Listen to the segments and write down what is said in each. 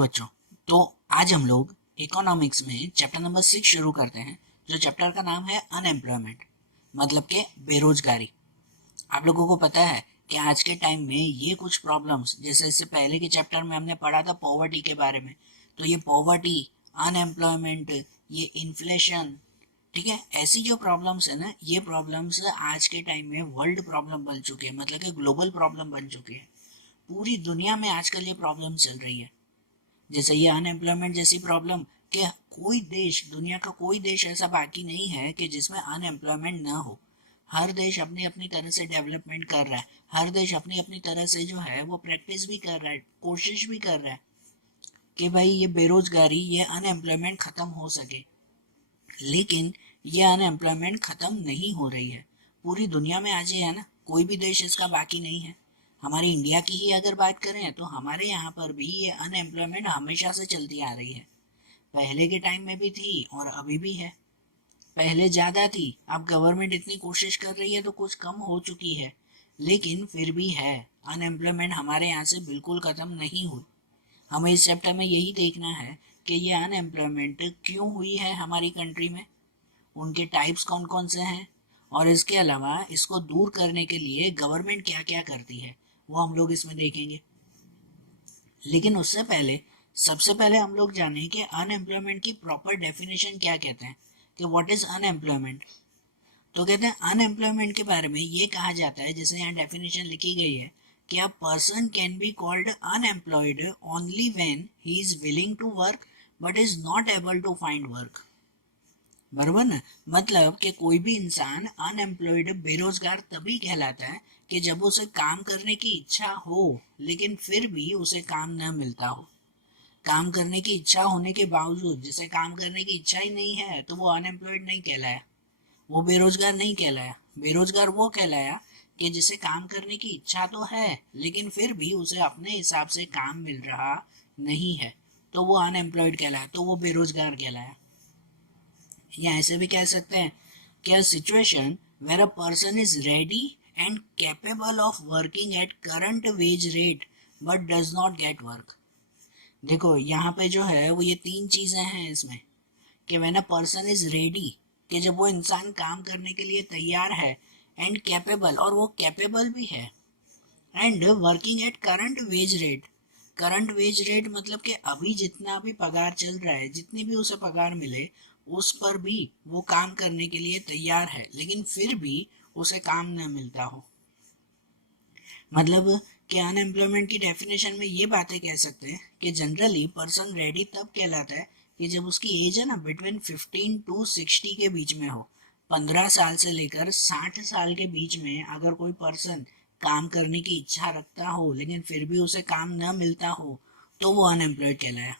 बच्चों, तो आज हम लोग इकोनॉमिक्स में चैप्टर नंबर 6 शुरू करते हैं, जो चैप्टर का नाम है अनएम्प्लॉयमेंट, मतलब के बेरोजगारी। आप लोगों को पता है कि आज के टाइम में ये कुछ प्रॉब्लम्स, जैसे इससे पहले के चैप्टर में हमने पढ़ा था पॉवर्टी के बारे में, तो ये पॉवर्टी, अनएम्प्लॉयमेंट, ये इन्फ्लेशन, ठीक है, ऐसी जो प्रॉब्लम्स है ना, ये प्रॉब्लम्स आज के टाइम में वर्ल्ड प्रॉब्लम बन चुके हैं, मतलब कि ग्लोबल प्रॉब्लम बन चुके हैं। पूरी दुनिया में आजकल ये प्रॉब्लम चल रही है। जैसे ये अनएम्प्लॉयमेंट जैसी प्रॉब्लम, कि कोई देश, दुनिया का कोई देश ऐसा बाकी नहीं है कि जिसमें अनएम्प्लॉयमेंट ना हो। हर देश अपनी अपनी तरह से डेवलपमेंट कर रहा है, हर देश अपनी अपनी तरह से जो है वो प्रैक्टिस भी कर रहा है, कोशिश भी कर रहा है कि भाई ये बेरोजगारी, ये अनएम्प्लॉयमेंट खत्म हो सके। लेकिन ये अनएम्प्लॉयमेंट खत्म नहीं हो रही है। पूरी दुनिया में आज ये है ना, कोई भी देश इसका बाकी नहीं है। हमारे इंडिया की ही अगर बात करें तो हमारे यहाँ पर भी ये अनएम्प्लॉयमेंट हमेशा से चलती आ रही है। पहले के टाइम में भी थी और अभी भी है। पहले ज़्यादा थी, अब गवर्नमेंट इतनी कोशिश कर रही है तो कुछ कम हो चुकी है, लेकिन फिर भी है। अनएम्प्लॉयमेंट हमारे यहाँ से बिल्कुल ख़त्म नहीं हुई। हमें इस चैप्टर में यही देखना है कि ये अनएम्प्लॉयमेंट क्यों हुई है हमारी कंट्री में, उनके टाइप्स कौन कौन से हैं, और इसके अलावा इसको दूर करने के लिए गवर्नमेंट क्या क्या करती है, वो हम लोग इसमें देखेंगे। लेकिन उससे पहले, सबसे पहले हम लोग जानें कि अनएम्प्लॉयमेंट की प्रॉपर डेफिनेशन क्या कहते हैं, कि व्हाट इज अनएम्प्लॉयमेंट। तो कहते हैं अनएम्प्लॉयमेंट के बारे में ये कहा जाता है, जैसे यहाँ डेफिनेशन लिखी गई है, कि a person can be called unemployed only when he is willing to work but is not able to find work. बराबर ना, मतलब कि कोई भी इंसान अनएम्प्लॉयड, बेरोजगार तभी कहलाता है कि जब उसे काम करने की इच्छा हो, लेकिन फिर भी उसे काम न मिलता हो। काम करने की इच्छा होने के बावजूद जिसे काम करने की इच्छा ही नहीं है, तो वो अनएम्प्लॉयड नहीं कहलाया, वो बेरोजगार नहीं कहलाया। बेरोजगार वो कहलाया कि जिसे काम करने की इच्छा तो है, लेकिन फिर भी उसे अपने हिसाब से काम मिल रहा नहीं है, तो वो अनएम्प्लॉयड कहलाया, तो वो बेरोजगार कहलाया। या ऐसे भी कह सकते हैं कि a situation where a person is ready and capable of working at current wage rate but does not get work. देखो यहाँ पे जो है वो ये तीन चीजें हैं इसमें, कि when a person is ready, कि जब वो इंसान काम करने के लिए तैयार है, एंड कैपेबल, और वो कैपेबल भी है, and working at current wage rate. Current wage rate मतलब कि अभी जितना भी पगार चल रहा है, जितनी भी उसे पगार मिले, उस पर भी वो काम करने के लिए तैयार है, लेकिन फिर भी उसे काम न मिलता हो। मतलब कि अनएम्प्लॉयमेंट की डेफिनेशन में ये बातें कह सकते हैं कि जनरली पर्सन रेडी तब कहलाता है कि जब उसकी एज है ना बिटवीन 15 टू 60 के बीच में हो। 15 साल से लेकर 60 साल के बीच में अगर कोई पर्सन काम करने की इच्छा रखता हो, लेकिन फिर भी उसे काम न मिलता हो, तो वो अनएम्प्लॉयड कहलाया।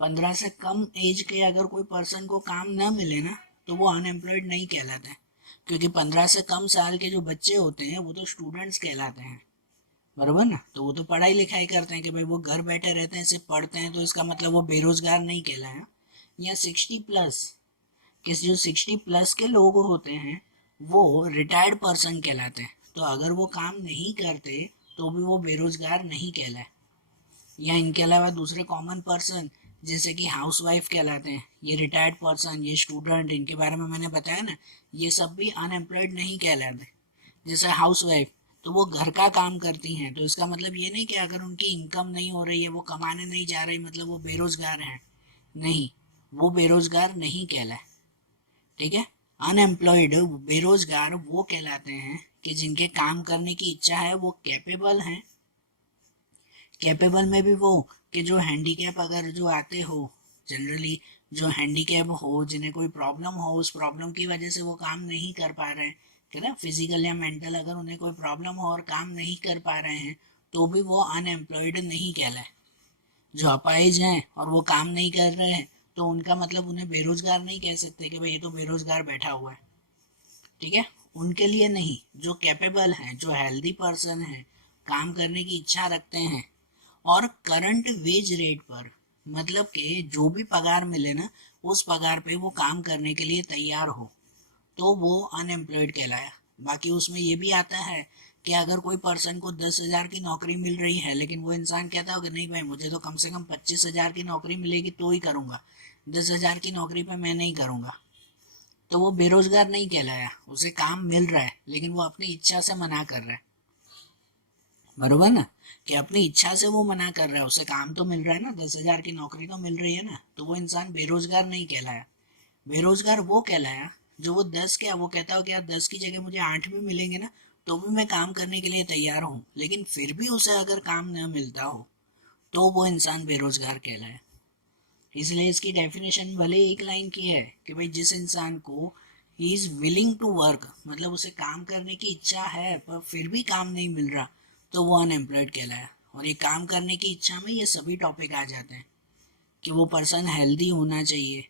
15 से कम एज के अगर कोई पर्सन को काम न मिले ना, तो वो अनएम्प्लॉयड नहीं कहलाता है, क्योंकि 15 से कम साल के जो बच्चे होते हैं वो तो स्टूडेंट्स कहलाते हैं। बराबर ना, तो वो तो पढ़ाई लिखाई करते हैं, कि भाई वो घर बैठे रहते हैं, सिर्फ पढ़ते हैं, तो इसका मतलब वो बेरोजगार नहीं कहलाया। या 60+, कि जो 60+ के लोग होते हैं वो रिटायर्ड पर्सन कहलाते हैं, तो अगर वो काम नहीं करते तो भी वो बेरोजगार नहीं कहलाए। या इनके अलावा दूसरे कॉमन पर्सन, जैसे कि हाउस वाइफ कहलाते हैं, ये रिटायर्ड पर्सन, ये स्टूडेंट, इनके बारे में मैंने बताया ना, ये सब भी अनएम्प्लॉयड नहीं कहलाते। जैसे हाउस वाइफ, तो वो घर का काम करती हैं, तो इसका मतलब ये नहीं कि अगर उनकी इनकम नहीं हो रही है, वो कमाने नहीं जा रही, मतलब वो बेरोजगार हैं। नहीं, वो बेरोजगार नहीं कहलाए। ठीक है, अनएम्प्लॉयड, बेरोजगार वो कहलाते हैं कि जिनके काम करने की इच्छा है, वो कैपेबल हैं। कैपेबल में भी वो कि जो हैंडीकैप अगर जो आते हो, जनरली जो हैंडीकैप हो, जिन्हें कोई प्रॉब्लम हो, उस प्रॉब्लम की वजह से वो काम नहीं कर पा रहे हैं, ठीक है ना, फिजिकल या मेंटल, अगर उन्हें कोई प्रॉब्लम हो और काम नहीं कर पा रहे हैं, तो भी वो अनएम्प्लॉयड नहीं कहलाए। जो अपाहिज हैं और वो काम नहीं कर रहे हैं, तो उनका मतलब उन्हें बेरोजगार नहीं कह सकते कि भाई ये तो बेरोजगार बैठा हुआ है। ठीक है, उनके लिए नहीं, जो कैपेबल हैं, जो हेल्दी पर्सन हैं, काम करने की इच्छा रखते हैं, और करंट वेज रेट पर, मतलब कि जो भी पगार मिले ना, उस पगार पे वो काम करने के लिए तैयार हो, तो वो अनएम्प्लॉयड कहलाया। बाकी उसमें ये भी आता है कि अगर कोई पर्सन को 10,000 की नौकरी मिल रही है लेकिन वो इंसान कहता हो कि नहीं भाई मुझे तो कम से कम 25,000 की नौकरी मिलेगी तो ही करूँगा, 10,000 की नौकरी पे मैं नहीं करूँगा, तो वो बेरोजगार नहीं कहलाया, उसे काम मिल रहा है लेकिन वो अपनी इच्छा से मना कर रहा है। बरोबर ना, कि अपनी इच्छा से वो मना कर रहा है, उसे काम तो मिल रहा है ना, 10,000 की नौकरी तो मिल रही है ना, तो वो इंसान बेरोजगार नहीं कहलाया। बेरोजगार वो कहलाया जो वो 10 क्या वो कहता हो कि यार 10 की जगह मुझे 8 भी मिलेंगे ना तो भी मैं काम करने के लिए तैयार हूँ, लेकिन फिर भी उसे अगर काम न मिलता हो तो वो इंसान बेरोजगार कहलाया। इसलिए इसकी डेफिनेशन भले एक लाइन की है कि भाई जिस इंसान को he is willing to work, मतलब उसे काम करने की इच्छा है पर फिर भी काम नहीं मिल रहा, तो वो अनएम्प्लॉयड कहलाया। और ये काम करने की इच्छा में ये सभी टॉपिक आ जाते हैं कि वो पर्सन हेल्दी होना चाहिए,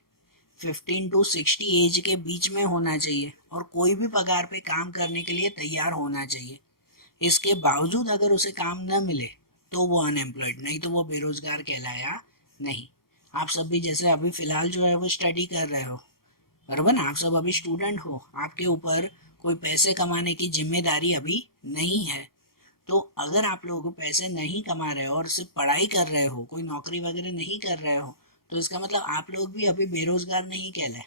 15 to 60 एज के बीच में होना चाहिए और कोई भी पगार पे काम करने के लिए तैयार होना चाहिए। इसके बावजूद अगर उसे काम न मिले तो वो अनएम्प्लॉयड, नहीं तो वो बेरोजगार कहलाया नहीं। आप सब भी जैसे अभी फिलहाल जो है वो स्टडी कर रहे हो, बराबर ना, आप सब अभी स्टूडेंट हो, आपके ऊपर कोई पैसे कमाने की जिम्मेदारी अभी नहीं है। तो अगर आप लोग पैसे नहीं कमा रहे हो और सिर्फ पढ़ाई कर रहे हो, कोई नौकरी वगैरह नहीं कर रहे हो, तो इसका मतलब आप लोग भी अभी बेरोजगार नहीं कहलाए,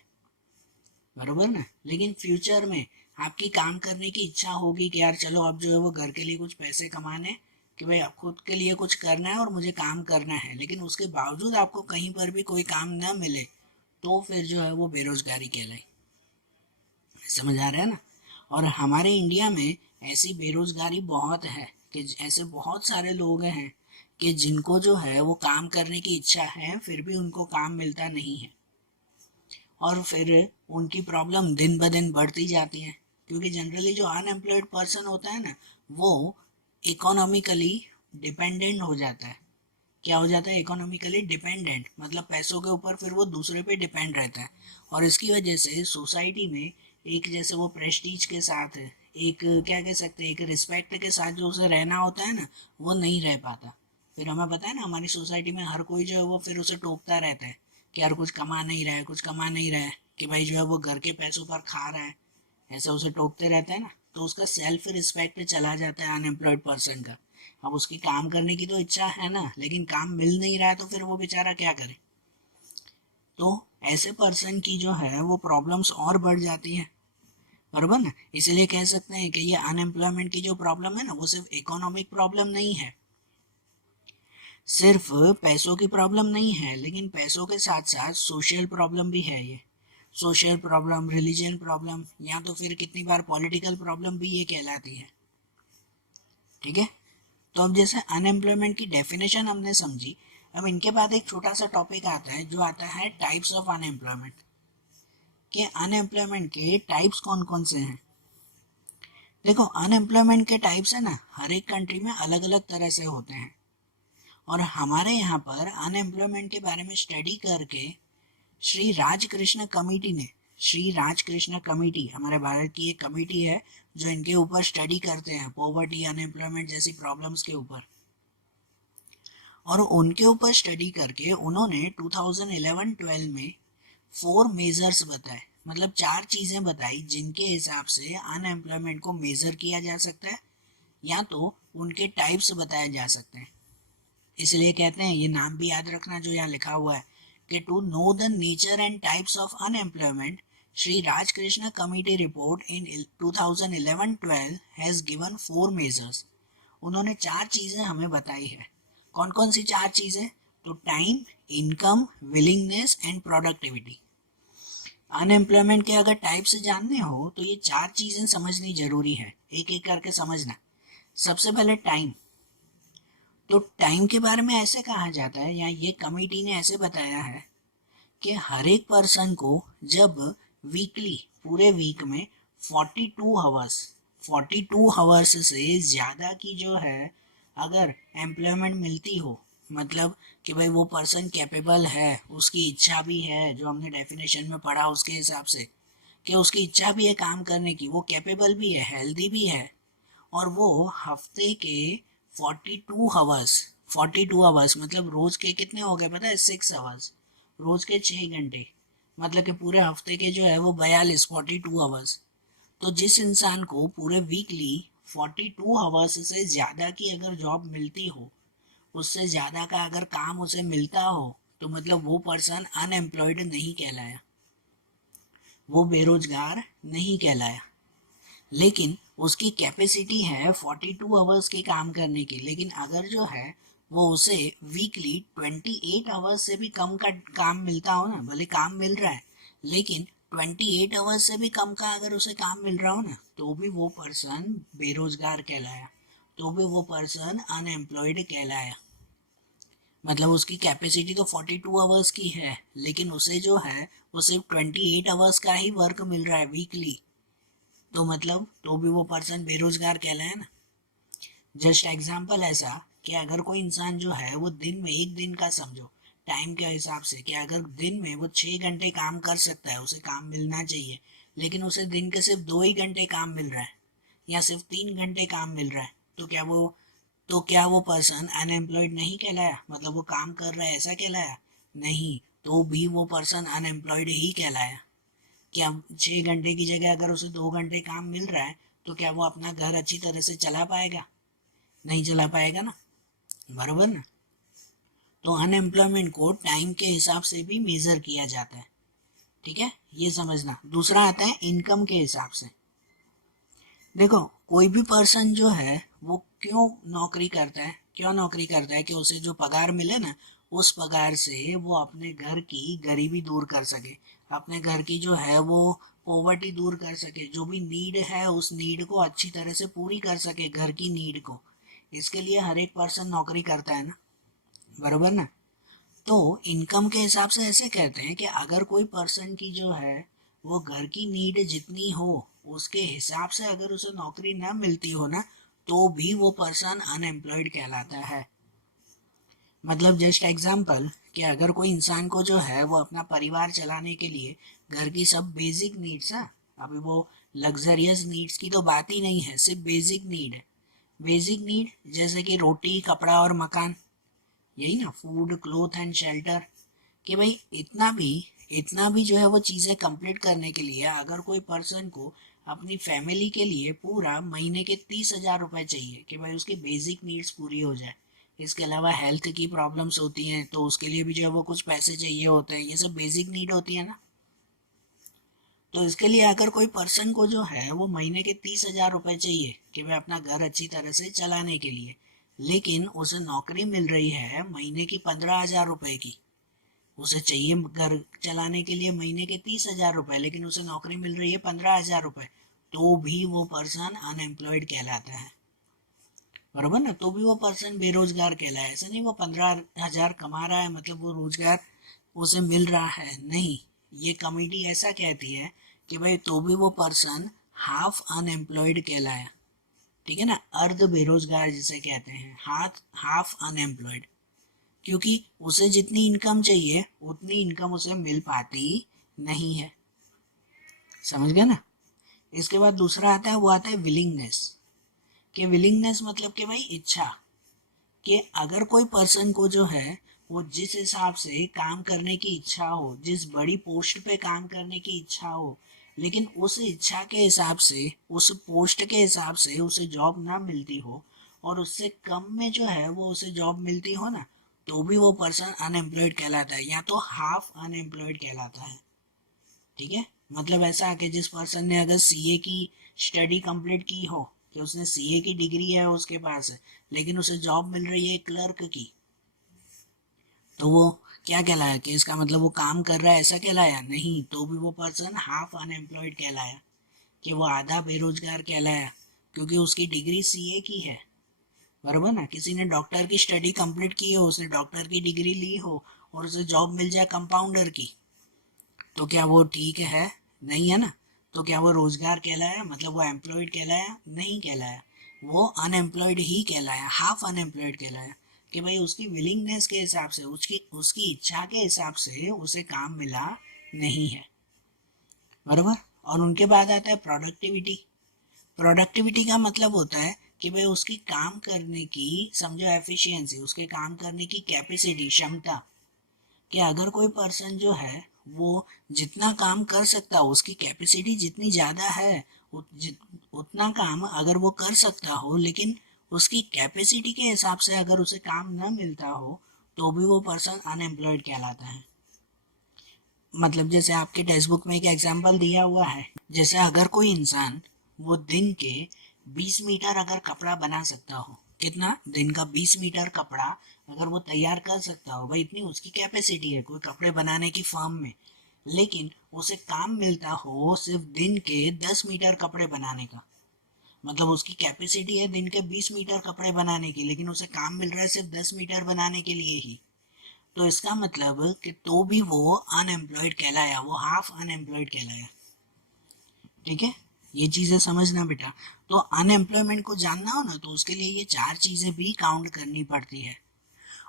बरोबर ना। लेकिन फ्यूचर में आपकी काम करने की इच्छा होगी कि यार चलो अब जो है वो घर के लिए कुछ पैसे कमाने, कि भाई अब खुद के लिए कुछ करना है और मुझे काम करना है, लेकिन उसके बावजूद आपको कहीं पर भी कोई काम न मिले तो फिर जो है वो बेरोजगारी कहलाई। समझ आ रहा है ना। और हमारे इंडिया में ऐसी बेरोजगारी बहुत है कि ऐसे बहुत सारे लोग हैं कि जिनको जो है वो काम करने की इच्छा है फिर भी उनको काम मिलता नहीं है, और फिर उनकी प्रॉब्लम दिन ब दिन बढ़ती जाती है। क्योंकि जनरली जो अनएम्प्लॉयड पर्सन होता है ना वो इकोनॉमिकली डिपेंडेंट हो जाता है। क्या हो जाता है? इकोनॉमिकली डिपेंडेंट, मतलब पैसों के ऊपर फिर वो दूसरे पे डिपेंड रहता है। और इसकी वजह से सोसाइटी में एक जैसे वो प्रेस्टीज के साथ, एक क्या कह सकते हैं, एक रिस्पेक्ट के साथ जो उसे रहना होता है ना वो नहीं रह पाता। फिर हमें पता है ना हमारी सोसाइटी में हर कोई जो है वो फिर उसे टोकता रहता है कि यार कुछ कमा नहीं रहा है, कुछ कमा नहीं रहा है, कि भाई जो है वो घर के पैसों पर खा रहा है, ऐसे उसे टोकते रहते हैं ना, तो उसका सेल्फ रिस्पेक्ट चला जाता है अनएम्प्लॉयड पर्सन का। अब उसकी काम करने की तो इच्छा है ना लेकिन काम मिल नहीं रहा है, तो फिर वो बेचारा क्या करे। तो ऐसे पर्सन की जो है वो प्रॉब्लम्स और बढ़ जाती हैं, बराबर ना। इसलिए कह सकते हैं कि ये अनएम्प्लॉयमेंट की जो प्रॉब्लम है ना वो सिर्फ इकोनॉमिक प्रॉब्लम नहीं है, सिर्फ पैसों की प्रॉब्लम नहीं है, लेकिन पैसों के साथ साथ सोशल प्रॉब्लम भी है। ये सोशल प्रॉब्लम, रिलीजन प्रॉब्लम, या तो फिर कितनी बार पॉलिटिकल प्रॉब्लम भी ये कहलाती है। ठीक है, तो अब जैसे अनएम्प्लॉयमेंट की डेफिनेशन हमने समझी, अब इनके बाद एक छोटा सा टॉपिक आता है जो आता है टाइप्स ऑफ अनएम्प्लॉयमेंट। कि अनएम्प्लॉयमेंट के टाइप्स कौन कौन से हैं। देखो अनएम्प्लॉयमेंट के टाइप्स है ना हर एक कंट्री में अलग अलग तरह से होते हैं, और हमारे यहाँ पर अनएम्प्लॉयमेंट के बारे में स्टडी करके श्री राजकृष्ण कमेटी ने, श्री राजकृष्ण कमेटी हमारे भारत की एक कमेटी है जो इनके ऊपर स्टडी करते हैं, पॉवर्टी, अनएम्प्लॉयमेंट जैसी प्रॉब्लम्स के ऊपर। और उनके ऊपर स्टडी करके उन्होंने 2011-12 में 4 मेजर्स बताए, मतलब 4 चीज़ें बताई जिनके हिसाब से अनएम्प्लॉयमेंट को मेजर किया जा सकता है या तो उनके टाइप्स बताए जा सकते हैं। इसलिए कहते हैं, ये नाम भी याद रखना जो यहाँ लिखा हुआ है कि to know the nature and types of unemployment, Shri Raj Krishna committee report in 2011-12 has given 4 measures. उन्होंने 4 चीज़ें हमें बताई है। कौन कौन सी 4 चीज़ें? तो time, income, willingness and productivity. Unemployment के अगर टाइप्स जानने हो तो ये 4 चीज़ें समझनी जरूरी है, एक एक करके समझना। सबसे पहले टाइम। तो टाइम के बारे में ऐसे कहा जाता है, या ये कमेटी ने ऐसे बताया है कि हर एक पर्सन को जब वीकली, पूरे वीक में 42 आवर्स से ज़्यादा की जो है अगर एम्प्लॉयमेंट मिलती हो, मतलब कि भाई वो पर्सन कैपेबल है, उसकी इच्छा भी है, जो हमने डेफिनेशन में पढ़ा उसके हिसाब से कि उसकी इच्छा भी है काम करने की, वो कैपेबल भी है, हेल्दी भी है, और वो हफ्ते के 42 आवर्स, 42 आवर्स मतलब रोज के कितने हो गए पता है? 6 आवर्स, रोज के 6 घंटे, मतलब कि पूरे हफ्ते के जो है वो 42, 42 आवर्स। तो जिस इंसान को पूरे वीकली 42 आवर्स से ज़्यादा की अगर जॉब मिलती हो, उससे ज़्यादा का अगर काम उसे मिलता हो, तो मतलब वो पर्सन अनएम्प्लॉयड नहीं कहलाया, वो बेरोजगार नहीं कहलाया। लेकिन उसकी कैपेसिटी है 42 आवर्स के काम करने की, लेकिन अगर जो है वो उसे वीकली 28 आवर्स से भी कम का काम मिलता हो ना, भले काम मिल रहा है लेकिन 28 आवर्स से भी कम का अगर उसे काम मिल रहा हो ना, तो भी वो पर्सन बेरोजगार कहलाया, तो भी वो पर्सन अनएम्प्लॉयड कहलाया। मतलब उसकी कैपेसिटी तो 42 आवर्स की है, लेकिन उसे जो है वो सिर्फ 28 आवर्स का ही वर्क मिल रहा है वीकली, तो मतलब तो भी वो पर्सन बेरोजगार कहलाया ना। जस्ट एग्जाम्पल ऐसा कि अगर कोई इंसान जो है वो दिन में, एक दिन का समझो टाइम के हिसाब से, कि अगर दिन में वो 6 घंटे काम कर सकता है, उसे काम मिलना चाहिए, लेकिन उसे दिन के सिर्फ 2 ही घंटे काम मिल रहा है या सिर्फ 3 घंटे काम मिल रहा है, तो क्या वो पर्सन अनएम्प्लॉयड नहीं कहलाया? मतलब वो काम कर रहा है ऐसा कहलाया? नहीं, तो भी वो पर्सन अनएम्प्लॉयड ही कहलाया। क्या 6 घंटे की जगह अगर उसे 2 घंटे काम मिल रहा है, तो क्या वो अपना घर अच्छी तरह से चला पाएगा? नहीं चला पाएगा ना, बराबर ना। तो अनएम्प्लॉयमेंट को टाइम के हिसाब से भी मेजर किया जाता है, ठीक है, ये समझना। दूसरा आता है इनकम के हिसाब से। देखो, कोई भी पर्सन जो है वो क्यों नौकरी करता है, क्यों नौकरी करता है? कि उसे जो पगार मिले ना, उस पगार से वो अपने घर की गरीबी दूर कर सके, अपने घर की जो है वो पॉवर्टी दूर कर सके, जो भी नीड है उस नीड को अच्छी तरह से पूरी कर सके, घर की नीड को। इसके लिए हर एक पर्सन नौकरी करता है ना, बराबर ना। तो इनकम के हिसाब से ऐसे कहते हैं कि अगर कोई पर्सन की जो है वो घर की नीड जितनी हो उसके हिसाब से अगर उसे नौकरी ना मिलती हो ना, तो भी वो पर्सन अनएम्प्लॉयड कहलाता है। मतलब जस्ट एग्जाम्पल कि अगर कोई इंसान को जो है वो अपना परिवार चलाने के लिए घर की सब बेसिक नीड्स है, अभी वो लग्जरियस नीड्स की तो बात ही नहीं है, सिर्फ बेसिक नीड है। बेसिक नीड जैसे कि रोटी, कपड़ा और मकान, यही ना, फूड, क्लोथ एंड शेल्टर। कि भाई इतना भी जो है वो चीज़ें कंप्लीट करने के लिए अगर कोई पर्सन को अपनी फैमिली के लिए पूरा महीने के 30,000 रुपये चाहिए कि भाई उसकी बेसिक नीड्स पूरी हो जाए, इसके अलावा हेल्थ की प्रॉब्लम्स होती हैं तो उसके लिए भी जो है वो कुछ पैसे चाहिए होते हैं, ये सब बेसिक नीड होती है ना। तो इसके लिए अगर कोई पर्सन को जो है वो महीने के 30,000 रुपये चाहिए कि भाई अपना घर अच्छी तरह से चलाने के लिए, लेकिन उसे नौकरी मिल रही है महीने की 15,000 रुपये की, उसे चाहिए घर चलाने के लिए महीने के 30,000 रुपये, लेकिन उसे नौकरी मिल रही है 15,000 रुपये, तो भी वो पर्सन अनएम्प्लॉयड कहलाता है, बराबर ना। तो भी वो पर्सन बेरोजगार कहलाया। ऐसा नहीं वो 15,000 कमा रहा है मतलब वो रोजगार उसे मिल रहा है, नहीं। ये कमेटी ऐसा कहती है कि भाई तो भी वो पर्सन हाफ अनएम्प्लॉयड कहलाया, ठीक है ना, अर्ध बेरोजगार जिसे कहते हैं, हाफ अनएम्प्लॉयड, क्योंकि उसे जितनी इनकम चाहिए उतनी इनकम उसे मिल पाती नहीं है। समझ गए ना। इसके बाद दूसरा आता है, वो आता है विलिंगनेस। कि विलिंगनेस मतलब कि भाई इच्छा, कि अगर कोई पर्सन को जो है वो जिस हिसाब से काम करने की इच्छा हो, जिस बड़ी पोस्ट पे काम करने की इच्छा हो, लेकिन उस इच्छा के हिसाब से, उस पोस्ट के हिसाब से उसे जॉब ना मिलती हो, और उससे कम में जो है वो उसे जॉब मिलती हो ना, तो भी वो पर्सन अनएम्प्लॉयड कहलाता है, या तो हाफ अनएम्प्लॉयड कहलाता है, ठीक है। मतलब ऐसा कि जिस पर्सन ने अगर सीए की स्टडी कंप्लीट की हो, कि उसने सीए की डिग्री है उसके पास है, लेकिन उसे जॉब मिल रही है क्लर्क की, तो वो क्या कहलाया? कि इसका मतलब वो काम कर रहा है ऐसा कहलाया? नहीं, तो भी वो पर्सन हाफ अनएम्प्लॉयड कहलाया, कि वो आधा बेरोजगार कहलाया, क्योंकि उसकी डिग्री सीए की है, बराबर ना। किसी ने डॉक्टर की स्टडी कंप्लीट की हो, उसने डॉक्टर की डिग्री ली हो और उसे जॉब मिल जाए कंपाउंडर की, तो क्या वो ठीक है? नहीं है ना। तो क्या वो रोजगार कहलाया? मतलब वो एम्प्लॉयड कहलाया? नहीं कहलाया, वो अनएम्प्लॉयड ही कहलाया, हाफ अनएम्प्लॉयड कहलाया। कि भाई उसकी विलिंगनेस के हिसाब से, उसकी उसकी इच्छा के हिसाब से उसे काम मिला नहीं है, बराबर। और उनके बाद आता है प्रोडक्टिविटी। प्रोडक्टिविटी का मतलब होता है कि भाई उसकी काम करने की, समझो एफिशिएंसी, उसके काम करने की कैपेसिटी, क्षमता, कि अगर कोई पर्सन जो है वो जितना काम कर सकता है, उसकी कैपेसिटी जितनी ज़्यादा है, उतना काम अगर वो कर सकता हो लेकिन उसकी कैपेसिटी के हिसाब से अगर उसे काम न मिलता हो तो भी वो पर्सन अनएम्प्लॉयड कहलाता है। मतलब जैसे आपके टेक्स्ट बुक में एक एग्जांपल दिया हुआ है, जैसे अगर कोई इंसान वो दिन के 20 मीटर अगर कपड़ा बना सकता हो, कितना, दिन का 20 मीटर कपड़ा अगर वो तैयार कर सकता हो, भाई इतनी उसकी कैपेसिटी है कोई कपड़े बनाने की फर्म में, लेकिन उसे काम मिलता हो सिर्फ दिन के 10 मीटर कपड़े बनाने का, मतलब उसकी कैपेसिटी है दिन के 20 मीटर कपड़े बनाने की, लेकिन उसे काम मिल रहा है सिर्फ 10 मीटर बनाने के लिए ही, तो इसका मतलब कि तो भी वो अनएम्प्लॉयड कहलाया, वो हाफ अनएम्प्लॉयड कहलाया। ठीक है, ये चीजें समझना बेटा। तो अनएम्प्लॉयमेंट को जानना हो ना तो उसके लिए ये चार चीजें भी काउंट करनी पड़ती है।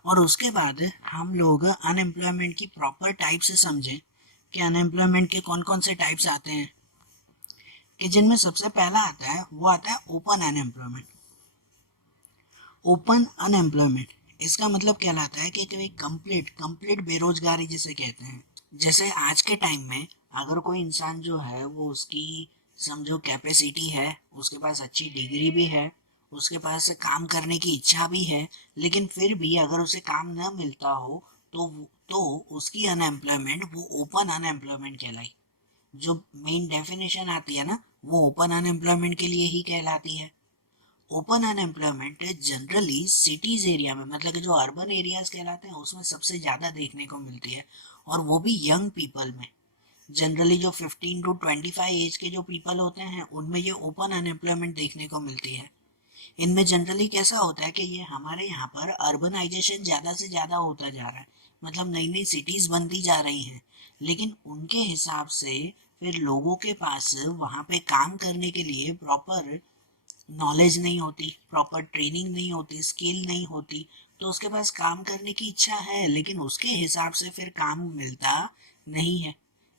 और उसके बाद हम लोग अनएम्प्लॉयमेंट की प्रॉपर टाइप से समझें कि अनएम्प्लॉयमेंट के कौन कौन से टाइप्स आते हैं, कि जिनमें सबसे पहला आता है वो आता है ओपन अनएम्प्लॉयमेंट। ओपन अनएम्प्लॉयमेंट इसका मतलब कहलाता है कि कभी कंप्लीट कंप्लीट बेरोजगारी जिसे कहते हैं। जैसे आज के टाइम में अगर कोई इंसान जो है वो उसकी समझो कैपेसिटी है, उसके पास अच्छी डिग्री भी है, उसके पास काम करने की इच्छा भी है, लेकिन फिर भी अगर उसे काम न मिलता हो तो उसकी अनएम्प्लॉयमेंट वो ओपन अनएम्प्लॉयमेंट कहलाई। जो मेन डेफिनेशन आती है ना वो ओपन अनएम्प्लॉयमेंट के लिए ही कहलाती है। Open unemployment generally cities area में, मतलब कि जो अर्बन एरियाज कहलाते हैं उसमें सबसे ज़्यादा देखने को मिलती है, और वो भी यंग पीपल में। जनरली जो 15 टू 25 एज के जो पीपल होते हैं उनमें ये ओपन अनएम्प्लॉयमेंट देखने को मिलती है। इनमें जनरली कैसा होता है कि ये हमारे यहाँ पर अर्बनाइजेशन ज़्यादा से ज़्यादा होता जा रहा है, मतलब नई नई सिटीज़ बनती जा रही हैं, लेकिन उनके हिसाब से फिर लोगों के पास वहाँ पे काम करने के लिए प्रॉपर नॉलेज नहीं होती, प्रॉपर ट्रेनिंग नहीं होती, स्किल नहीं होती, तो उसके पास काम करने की इच्छा है लेकिन उसके हिसाब से फिर काम मिलता नहीं है।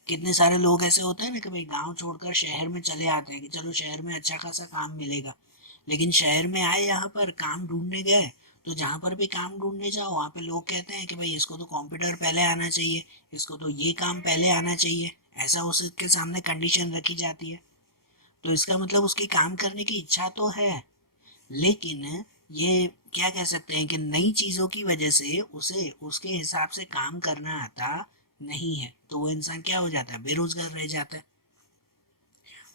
कितने सारे लोग ऐसे होते हैं ना कि भाई गांव छोड़कर शहर में चले आते हैं कि चलो शहर में अच्छा खासा काम मिलेगा, लेकिन शहर में आए यहाँ पर काम ढूंढने गए तो जहाँ पर भी काम ढूंढने जाओ वहाँ पे लोग कहते हैं कि भाई इसको तो कंप्यूटर पहले आना चाहिए, इसको तो ये काम पहले आना चाहिए, ऐसा उसके सामने कंडीशन रखी जाती है। तो इसका मतलब उसकी काम करने की इच्छा तो है, लेकिन ये क्या कह सकते हैं कि नई चीज़ों की वजह से उसे उसके हिसाब से काम करना आता नहीं है, तो वो इंसान क्या हो जाता है, बेरोजगार रह जाता है।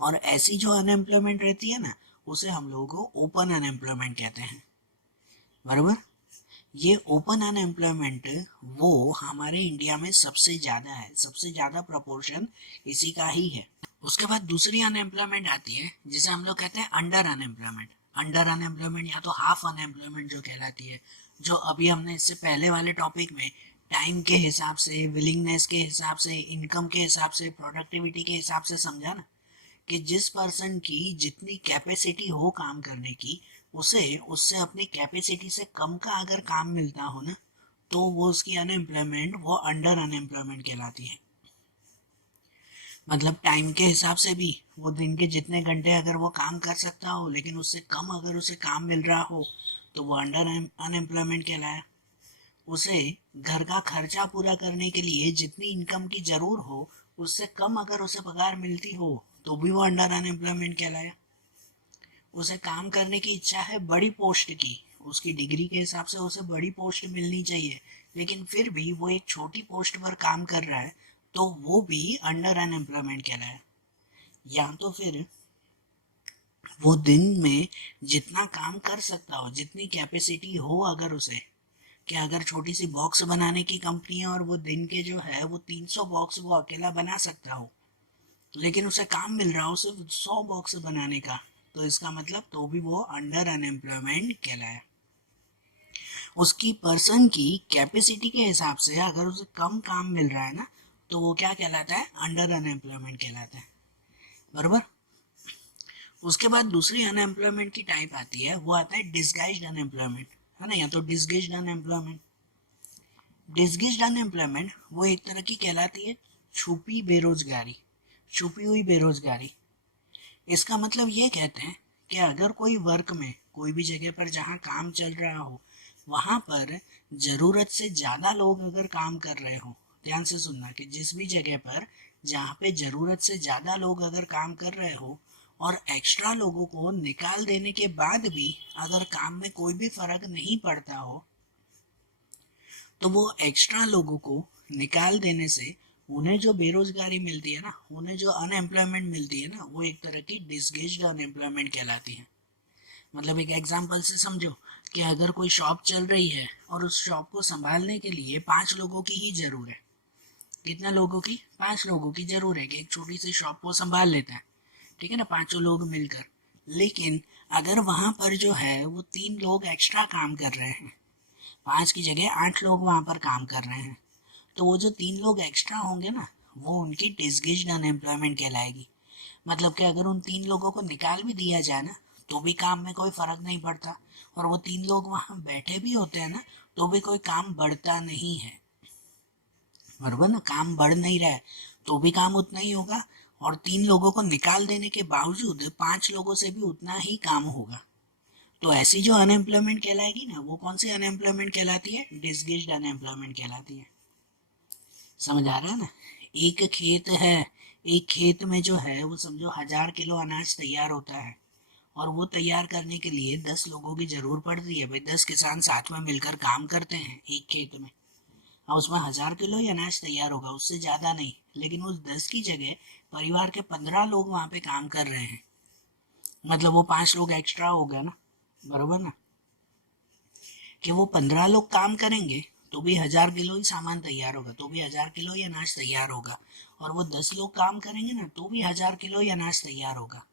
और ऐसी जो अनएम्प्लॉयमेंट रहती है ना उसे हम लोगों को ओपन अनएम्प्लॉयमेंट कहते हैं, बराबर। ये ओपन अनएम्प्लॉयमेंट वो हमारे इंडिया में सबसे ज़्यादा है, सबसे ज़्यादा प्रोपोर्शन इसी का ही है। उसके बाद दूसरी अनएम्प्लॉयमेंट आती है जिसे हम लोग कहते हैं अंडर अनएम्प्लॉयमेंट। अंडर अनएम्प्लॉयमेंट या तो हाफ अनएम्प्लॉयमेंट जो कहलाती है, जो अभी हमने इससे पहले वाले टॉपिक में टाइम के हिसाब से, विलिंगनेस के हिसाब से, इनकम के हिसाब से, प्रोडक्टिविटी के हिसाब से समझा ना, कि जिस पर्सन की जितनी कैपेसिटी हो काम करने की उसे उससे अपनी कैपेसिटी से कम का अगर काम मिलता हो ना तो वो उसकी अनएम्प्लॉयमेंट वो अंडर अनएम्प्लॉयमेंट कहलाती है। मतलब टाइम के हिसाब से भी वो दिन के जितने घंटे अगर वो काम कर सकता हो लेकिन उससे कम अगर उसे काम मिल रहा हो तो वो अंडर अनएम्प्लॉयमेंट कहलाया। उसे घर का खर्चा पूरा करने के लिए जितनी इनकम की जरूर हो उससे कम अगर उसे पगार मिलती हो तो भी वो अंडर अनएम्प्लॉयमेंट कहलाया। उसे काम करने की इच्छा है बड़ी पोस्ट की, उसकी डिग्री के हिसाब से उसे बड़ी पोस्ट मिलनी चाहिए, लेकिन फिर भी वो एक छोटी पोस्ट पर काम कर रहा है तो वो भी अंडर अनएम्प्लॉयमेंट कहलाया। या तो फिर वो दिन में जितना काम कर सकता हो, जितनी कैपेसिटी हो अगर उसे, कि अगर छोटी सी बॉक्स बनाने की कंपनी है और वो दिन के जो है वो 300 बॉक्स वो अकेला बना सकता हो, लेकिन उसे काम मिल रहा हो सिर्फ 100 बॉक्स बनाने का, तो इसका मतलब तो भी वो अंडर अनएम्प्लॉयमेंट कहलाया। उसकी पर्सन की कैपेसिटी के हिसाब से अगर उसे कम काम मिल रहा है ना तो वो क्या कहलाता है, अंडर अनएम्प्लॉयमेंट कहलाता है, बरोबर। उसके बाद दूसरी अनएम्प्लॉयमेंट की टाइप आती है, वो आता है डिसगाइज्ड अनएम्प्लॉयमेंट, है ना, या तो डिसगाइज्ड अनएम्प्लॉयमेंट। डिसगाइज्ड अनएम्प्लॉयमेंट वो एक तरह की कहलाती है छुपी बेरोजगारी, छुपी हुई बेरोजगारी। इसका मतलब ये कहते हैं कि अगर कोई वर्क में कोई भी जगह पर जहाँ काम चल रहा हो वहाँ पर ज़रूरत से ज़्यादा लोग अगर काम कर रहे हो, ध्यान से सुनना, कि जिस भी जगह पर जहाँ पे ज़रूरत से ज़्यादा लोग अगर काम कर रहे हो और एक्स्ट्रा लोगों को निकाल देने के बाद भी अगर काम में कोई भी फर्क नहीं पड़ता हो, तो वो एक्स्ट्रा लोगों को निकाल देने से उन्हें जो बेरोजगारी मिलती है ना, उन्हें जो अनएम्प्लॉयमेंट मिलती है ना, वो एक तरह की डिसगेज्ड अनएम्प्लॉयमेंट कहलाती है। मतलब एक एग्जांपल से समझो कि अगर कोई शॉप चल रही है और उस शॉप को संभालने के लिए 5 लोगों की ही जरूर है। कितना लोगों की? 5 लोगों की जरूर है कि एक छोटी सी शॉप को संभाल लेता है, ठीक है ना, 5 लोग मिलकर। लेकिन अगर वहां पर जो है वो 3 लोग एक्स्ट्रा काम कर रहे हैं, 5 की जगह 8 लोग वहां पर काम कर रहे हैं, तो वो जो 3 लोग एक्स्ट्रा होंगे ना, वो उनकी डिसगेज्ड अनएम्प्लॉयमेंट कहलाएगी। मतलब कि अगर उन 3 लोगों को निकाल भी दिया जाए ना, तो भी काम में कोई फर्क नहीं पड़ता, और वो 3 लोग वहां बैठे भी होते हैं ना, तो भी कोई काम बढ़ता नहीं है। बराबर ना, काम बढ़ नहीं रहा है तो भी काम उतना ही होगा, और 3 लोगों को निकाल देने के बावजूद 5 लोगों से भी उतना ही काम होगा। तो ऐसी जो अनएम्प्लॉयमेंट कहलाएगी ना, वो कौन सी अनएम्प्लॉयमेंट कहलाती है? डिसगेज्ड अनएम्प्लॉयमेंट कहलाती है। समझ आ रहा है ना? एक खेत है, एक खेत में जो है वो समझो 1000 किलो अनाज तैयार होता है, और वो तैयार करने के लिए 10 लोगों की जरूरत पड़ती है। भाई 10 किसान साथ में मिलकर काम करते हैं एक खेत में, और उसमें 1000 किलो ही अनाज तैयार होगा, उससे ज्यादा नहीं। लेकिन उस 10 की जगह परिवार के 15 लोग वहां पे काम कर रहे हैं, मतलब वो 5 लोग एक्स्ट्रा हो गया ना। बरोबर ना, कि वो 15 लोग काम करेंगे तो भी 1000 किलो ही सामान तैयार होगा, तो भी 1000 किलो ही अनाज तैयार होगा। और वो 10 लोग काम करेंगे ना, तो भी 1000 किलो ही अनाज तैयार होगा।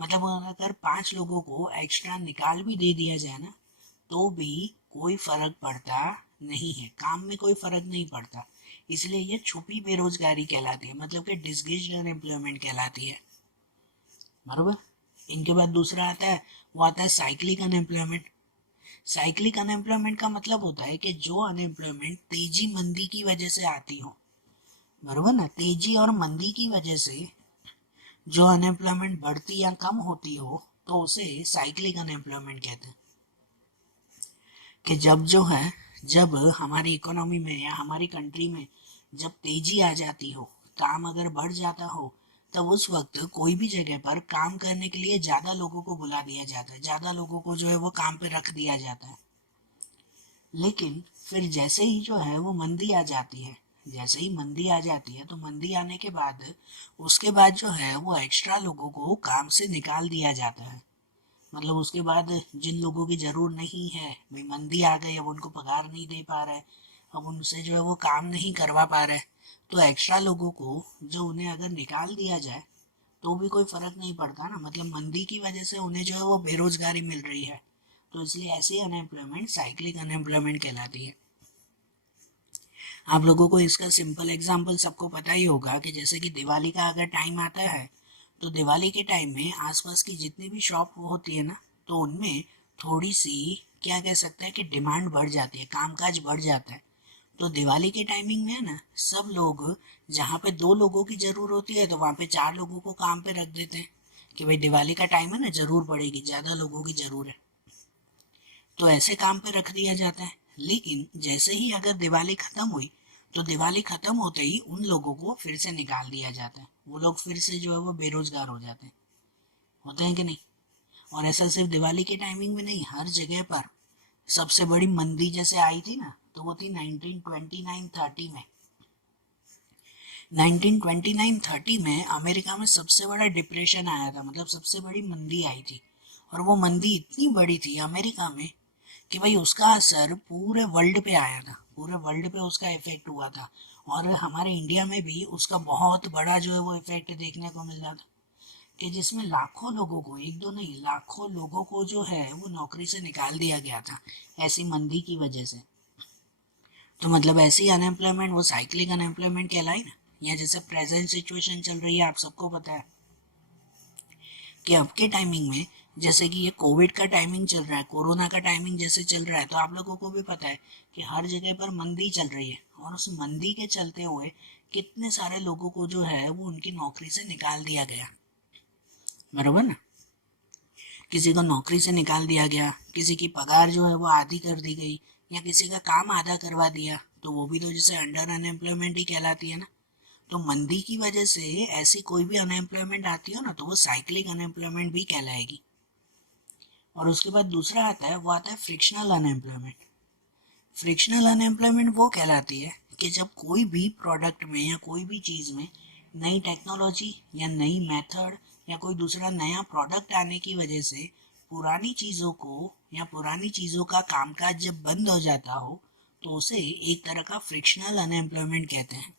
मतलब अगर 5 लोगों को एक्स्ट्रा निकाल भी दे दिया जाए ना, तो भी कोई फर्क पड़ता नहीं है, काम में कोई फर्क नहीं पड़ता। इसलिए ये छुपी बेरोजगारी कहलाती है, मतलब कि डिसगेज्ड अनएम्प्लॉयमेंट कहलाती है। बरोबर। इनके बाद दूसरा आता है, वो आता है साइक्लिक अनएम्प्लॉयमेंट। साइक्लिक अनएम्प्लॉयमेंट का मतलब होता है कि जो अनएम्प्लॉयमेंट तेजी मंदी की वजह से आती हो। बरोबर ना, तेजी और मंदी की वजह से जो अनएम्प्लॉयमेंट बढ़ती या कम होती हो, तो उसे साइक्लिक अनएम्प्लॉयमेंट कहते हैं। कि जब जो है, जब हमारी इकोनॉमी में या हमारी कंट्री में जब तेजी आ जाती हो, काम अगर बढ़ जाता हो, तब उस वक्त कोई भी जगह पर काम करने के लिए ज्यादा लोगों को बुला दिया जाता है, ज्यादा लोगों को जो है वो काम पे रख दिया जाता है। लेकिन फिर जैसे ही जो है वो मंदी आ जाती है, जैसे ही मंदी आ जाती है, तो मंदी आने के बाद उसके बाद जो है वो एक्स्ट्रा लोगों को काम से निकाल दिया जाता है। मतलब उसके बाद जिन लोगों की जरूर नहीं है, भाई मंदी आ गई, अब उनको पगार नहीं दे पा रहे, अब उनसे जो है वो काम नहीं करवा पा रहे, तो एक्स्ट्रा लोगों को जो उन्हें अगर निकाल दिया जाए तो भी कोई फर्क नहीं पड़ता ना। मतलब मंदी की वजह से उन्हें जो है वो बेरोजगारी मिल रही है, तो इसलिए ऐसी अनएम्प्लॉयमेंट साइक्लिक अनएम्प्लॉयमेंट कहलाती है। आप लोगों को इसका सिंपल एग्जांपल सबको पता ही होगा कि जैसे कि दिवाली का अगर टाइम आता है, तो दिवाली के टाइम में आसपास की जितनी भी शॉप होती है ना, तो उनमें थोड़ी सी, क्या कह सकते हैं कि डिमांड बढ़ जाती है, कामकाज बढ़ जाता है। तो दिवाली के टाइमिंग में है ना, सब लोग जहाँ पे 2 लोगों की जरूरत होती है, तो वहाँ पे 4 लोगों को काम पे रख देते हैं कि भाई दिवाली का टाइम है ना, जरूर पड़ेगी, ज्यादा लोगों की जरूरत है, तो ऐसे काम पे रख दिया जाता है। लेकिन जैसे ही अगर दिवाली खत्म हुई, तो दिवाली खत्म होते ही उन लोगों को फिर से निकाल दिया जाता है, वो लोग फिर से जो है वो बेरोजगार हो जाते हैं। होते हैं कि नहीं? और ऐसा सिर्फ दिवाली के टाइमिंग में नहीं, हर जगह पर। सबसे बड़ी मंदी जैसे आई थी ना, तो वो थी 1929-30 में। 1929-30 में अमेरिका में सबसे बड़ा डिप्रेशन आया था, मतलब सबसे बड़ी मंदी आई थी। और वो मंदी इतनी बड़ी थी अमेरिका में कि भाई उसका असर पूरे वर्ल्ड पे आया था, पूरे वर्ल्ड पे उसका इफेक्ट हुआ था। और हमारे इंडिया में भी उसका बहुत बड़ा जो है वो इफेक्ट देखने को मिल रहा था, कि जिसमें लाखों लोगों को, एक दो नहीं, लाखों लोगों को जो है वो नौकरी से निकाल दिया गया था, ऐसी मंदी की वजह से। तो मतलब ऐसी अनएम्प्लॉयमेंट वो साइक्लिक अनएम्प्लॉयमेंट कहलाई ना। या जैसे प्रेजेंट सिचुएशन चल रही है, आप सबको पता है कि अब के टाइमिंग में, जैसे कि ये कोविड का टाइमिंग चल रहा है, कोरोना का टाइमिंग जैसे चल रहा है, तो आप लोगों को भी पता है कि हर जगह पर मंदी चल रही है, और उस मंदी के चलते हुए कितने सारे लोगों को जो है वो उनकी नौकरी से निकाल दिया गया। बरोबर ना, किसी को नौकरी से निकाल दिया गया, किसी की पगार जो है वो आधी कर दी गई, या किसी का काम आधा करवा दिया, तो वो भी तो जैसे अंडर अनएम्प्लॉयमेंट ही कहलाती है ना। तो मंदी की वजह से ऐसी कोई भी अनएम्प्लॉयमेंट आती हो ना तो वो साइक्लिक अनएम्प्लॉयमेंट भी कहलाएगी। और उसके बाद दूसरा आता है, वो आता है फ्रिक्शनल अनएम्प्लॉयमेंट। फ्रिक्शनल अनएम्प्लॉयमेंट वो कहलाती है कि जब कोई भी प्रोडक्ट में या कोई भी चीज़ में नई टेक्नोलॉजी या नई मेथड या कोई दूसरा नया प्रोडक्ट आने की वजह से पुरानी चीज़ों को या पुरानी चीज़ों का कामकाज जब बंद हो जाता हो तो उसे एक तरह का फ्रिक्शनल अनएम्प्लॉयमेंट कहते हैं।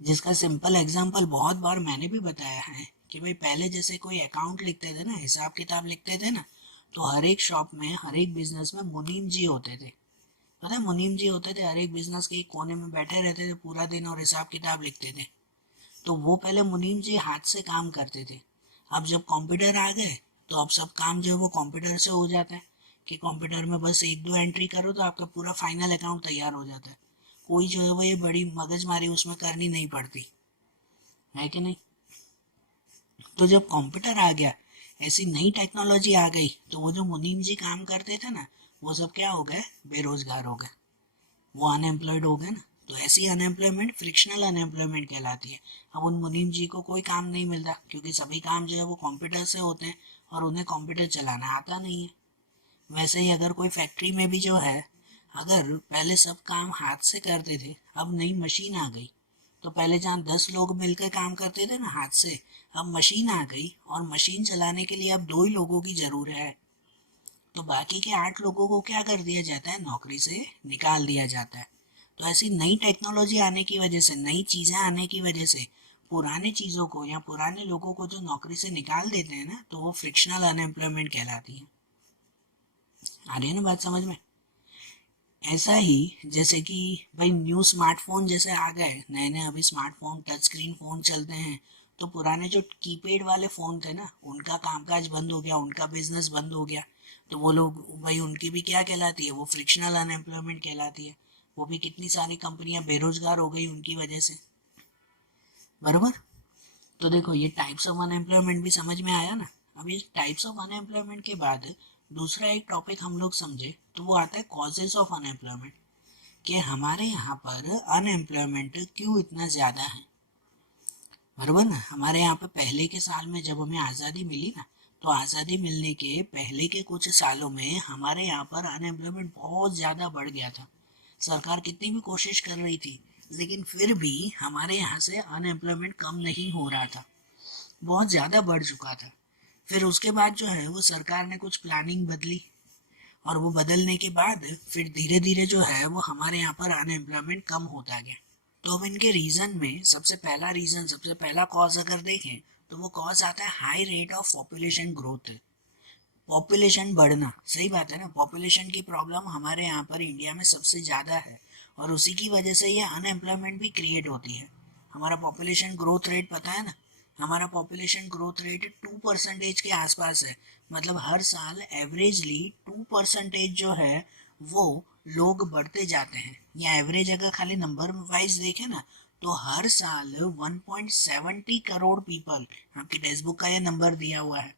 जिसका सिंपल एग्जांपल बहुत बार मैंने भी बताया है कि भाई पहले जैसे कोई अकाउंट लिखते थे ना, हिसाब किताब लिखते थे ना, तो हर एक शॉप में हर एक बिजनेस में मुनीम जी होते थे। पता है मुनीम जी होते थे, हर एक बिजनेस के एक कोने में बैठे रहते थे पूरा दिन और हिसाब किताब लिखते थे। तो वो पहले मुनीम जी हाथ से काम करते थे। अब जब कंप्यूटर आ गए तो अब सब काम जो है वो कंप्यूटर से हो जाता है कि कंप्यूटर में बस एक दो एंट्री करो तो आपका पूरा फाइनल अकाउंट तैयार हो जाता है। कोई जो है वो ये बड़ी मगजमारी उसमें करनी नहीं पड़ती है कि नहीं। तो जब कंप्यूटर आ गया, ऐसी नई टेक्नोलॉजी आ गई, तो वो जो मुनीम जी काम करते थे ना, वो सब क्या हो गए, बेरोजगार हो गए, वो अनएम्प्लॉयड हो गए ना। तो ऐसी अनएम्प्लॉयमेंट फ्रिक्शनल अनएम्प्लॉयमेंट कहलाती है। अब उन मुनीम जी को कोई काम नहीं मिलता क्योंकि सभी काम जो है वो कंप्यूटर से होते हैं और उन्हें कंप्यूटर चलाना आता नहीं है। वैसे ही अगर कोई फैक्ट्री में भी जो है, अगर पहले सब काम हाथ से करते थे, अब नई मशीन आ गई, तो पहले जहाँ 10 लोग मिलकर काम करते थे ना हाथ से, अब मशीन आ गई और मशीन चलाने के लिए अब 2 ही लोगों की जरूरत है। तो बाकी के 8 लोगों को क्या कर दिया जाता है, नौकरी से निकाल दिया जाता है। तो ऐसी नई टेक्नोलॉजी आने की वजह से, नई चीज़ें आने की वजह से पुरानी चीज़ों को या पुराने लोगों को जो नौकरी से निकाल देते हैं ना, तो वो फ्रिक्शनल अनएम्प्लॉयमेंट कहलाती है। आ रही है ना बात समझ में। ऐसा ही जैसे कि भाई न्यू स्मार्टफोन जैसे आ गए, नए नए अभी स्मार्टफोन टच स्क्रीन फ़ोन चलते हैं, तो पुराने जो कीपैड वाले फ़ोन थे ना, उनका कामकाज बंद हो गया, उनका बिजनेस बंद हो गया। तो वो लोग भाई उनकी भी क्या कहलाती है, वो फ्रिक्शनल अनएम्प्लॉयमेंट कहलाती है। वो भी कितनी सारी कंपनियां बेरोजगार हो गई उनकी वजह से, बरोबर। तो देखो ये टाइप्स ऑफ अनएम्प्लॉयमेंट भी समझ में आया ना। अब ये टाइप्स ऑफ अनएम्प्लॉयमेंट के बाद दूसरा एक टॉपिक हम लोग समझे तो वो आता है कॉजेज ऑफ अनएम्प्लॉयमेंट, कि हमारे यहाँ पर अनएम्प्लॉयमेंट क्यों इतना ज़्यादा है, बराबर ना। हमारे यहाँ पे पहले के साल में जब हमें आज़ादी मिली ना, तो आज़ादी मिलने के पहले के कुछ सालों में हमारे यहाँ पर अनएम्प्लॉयमेंट बहुत ज़्यादा बढ़ गया था। सरकार कितनी भी कोशिश कर रही थी लेकिन फिर भी हमारे यहाँ से अनएम्प्लॉयमेंट कम नहीं हो रहा था, बहुत ज़्यादा बढ़ चुका था। फिर उसके बाद जो है वो सरकार ने कुछ प्लानिंग बदली और वो बदलने के बाद फिर धीरे धीरे जो है वो हमारे यहाँ पर अनएम्प्लॉयमेंट कम होता गया। तो अब इनके रीज़न में सबसे पहला कॉज अगर देखें तो वो कॉज आता है high rate of population growth. Population बढ़ना, सही बात है ना, पॉपुलेशन की प्रॉब्लम हमारे यहाँ पर इंडिया में सबसे ज़्यादा है और उसी की वजह से ये अनएम्प्लॉयमेंट भी क्रिएट होती है। हमारा पॉपुलेशन ग्रोथ रेट पता है ना, हमारा पॉपुलेशन ग्रोथ रेट 2% के आसपास है। मतलब हर साल एवरेजली 2% जो है वो लोग बढ़ते जाते हैं। या एवरेज अगर खाली नंबर वाइज देखें ना, तो हर साल 1.70 करोड़ पीपल, आपकी टेक्स्ट बुक का ये नंबर दिया हुआ है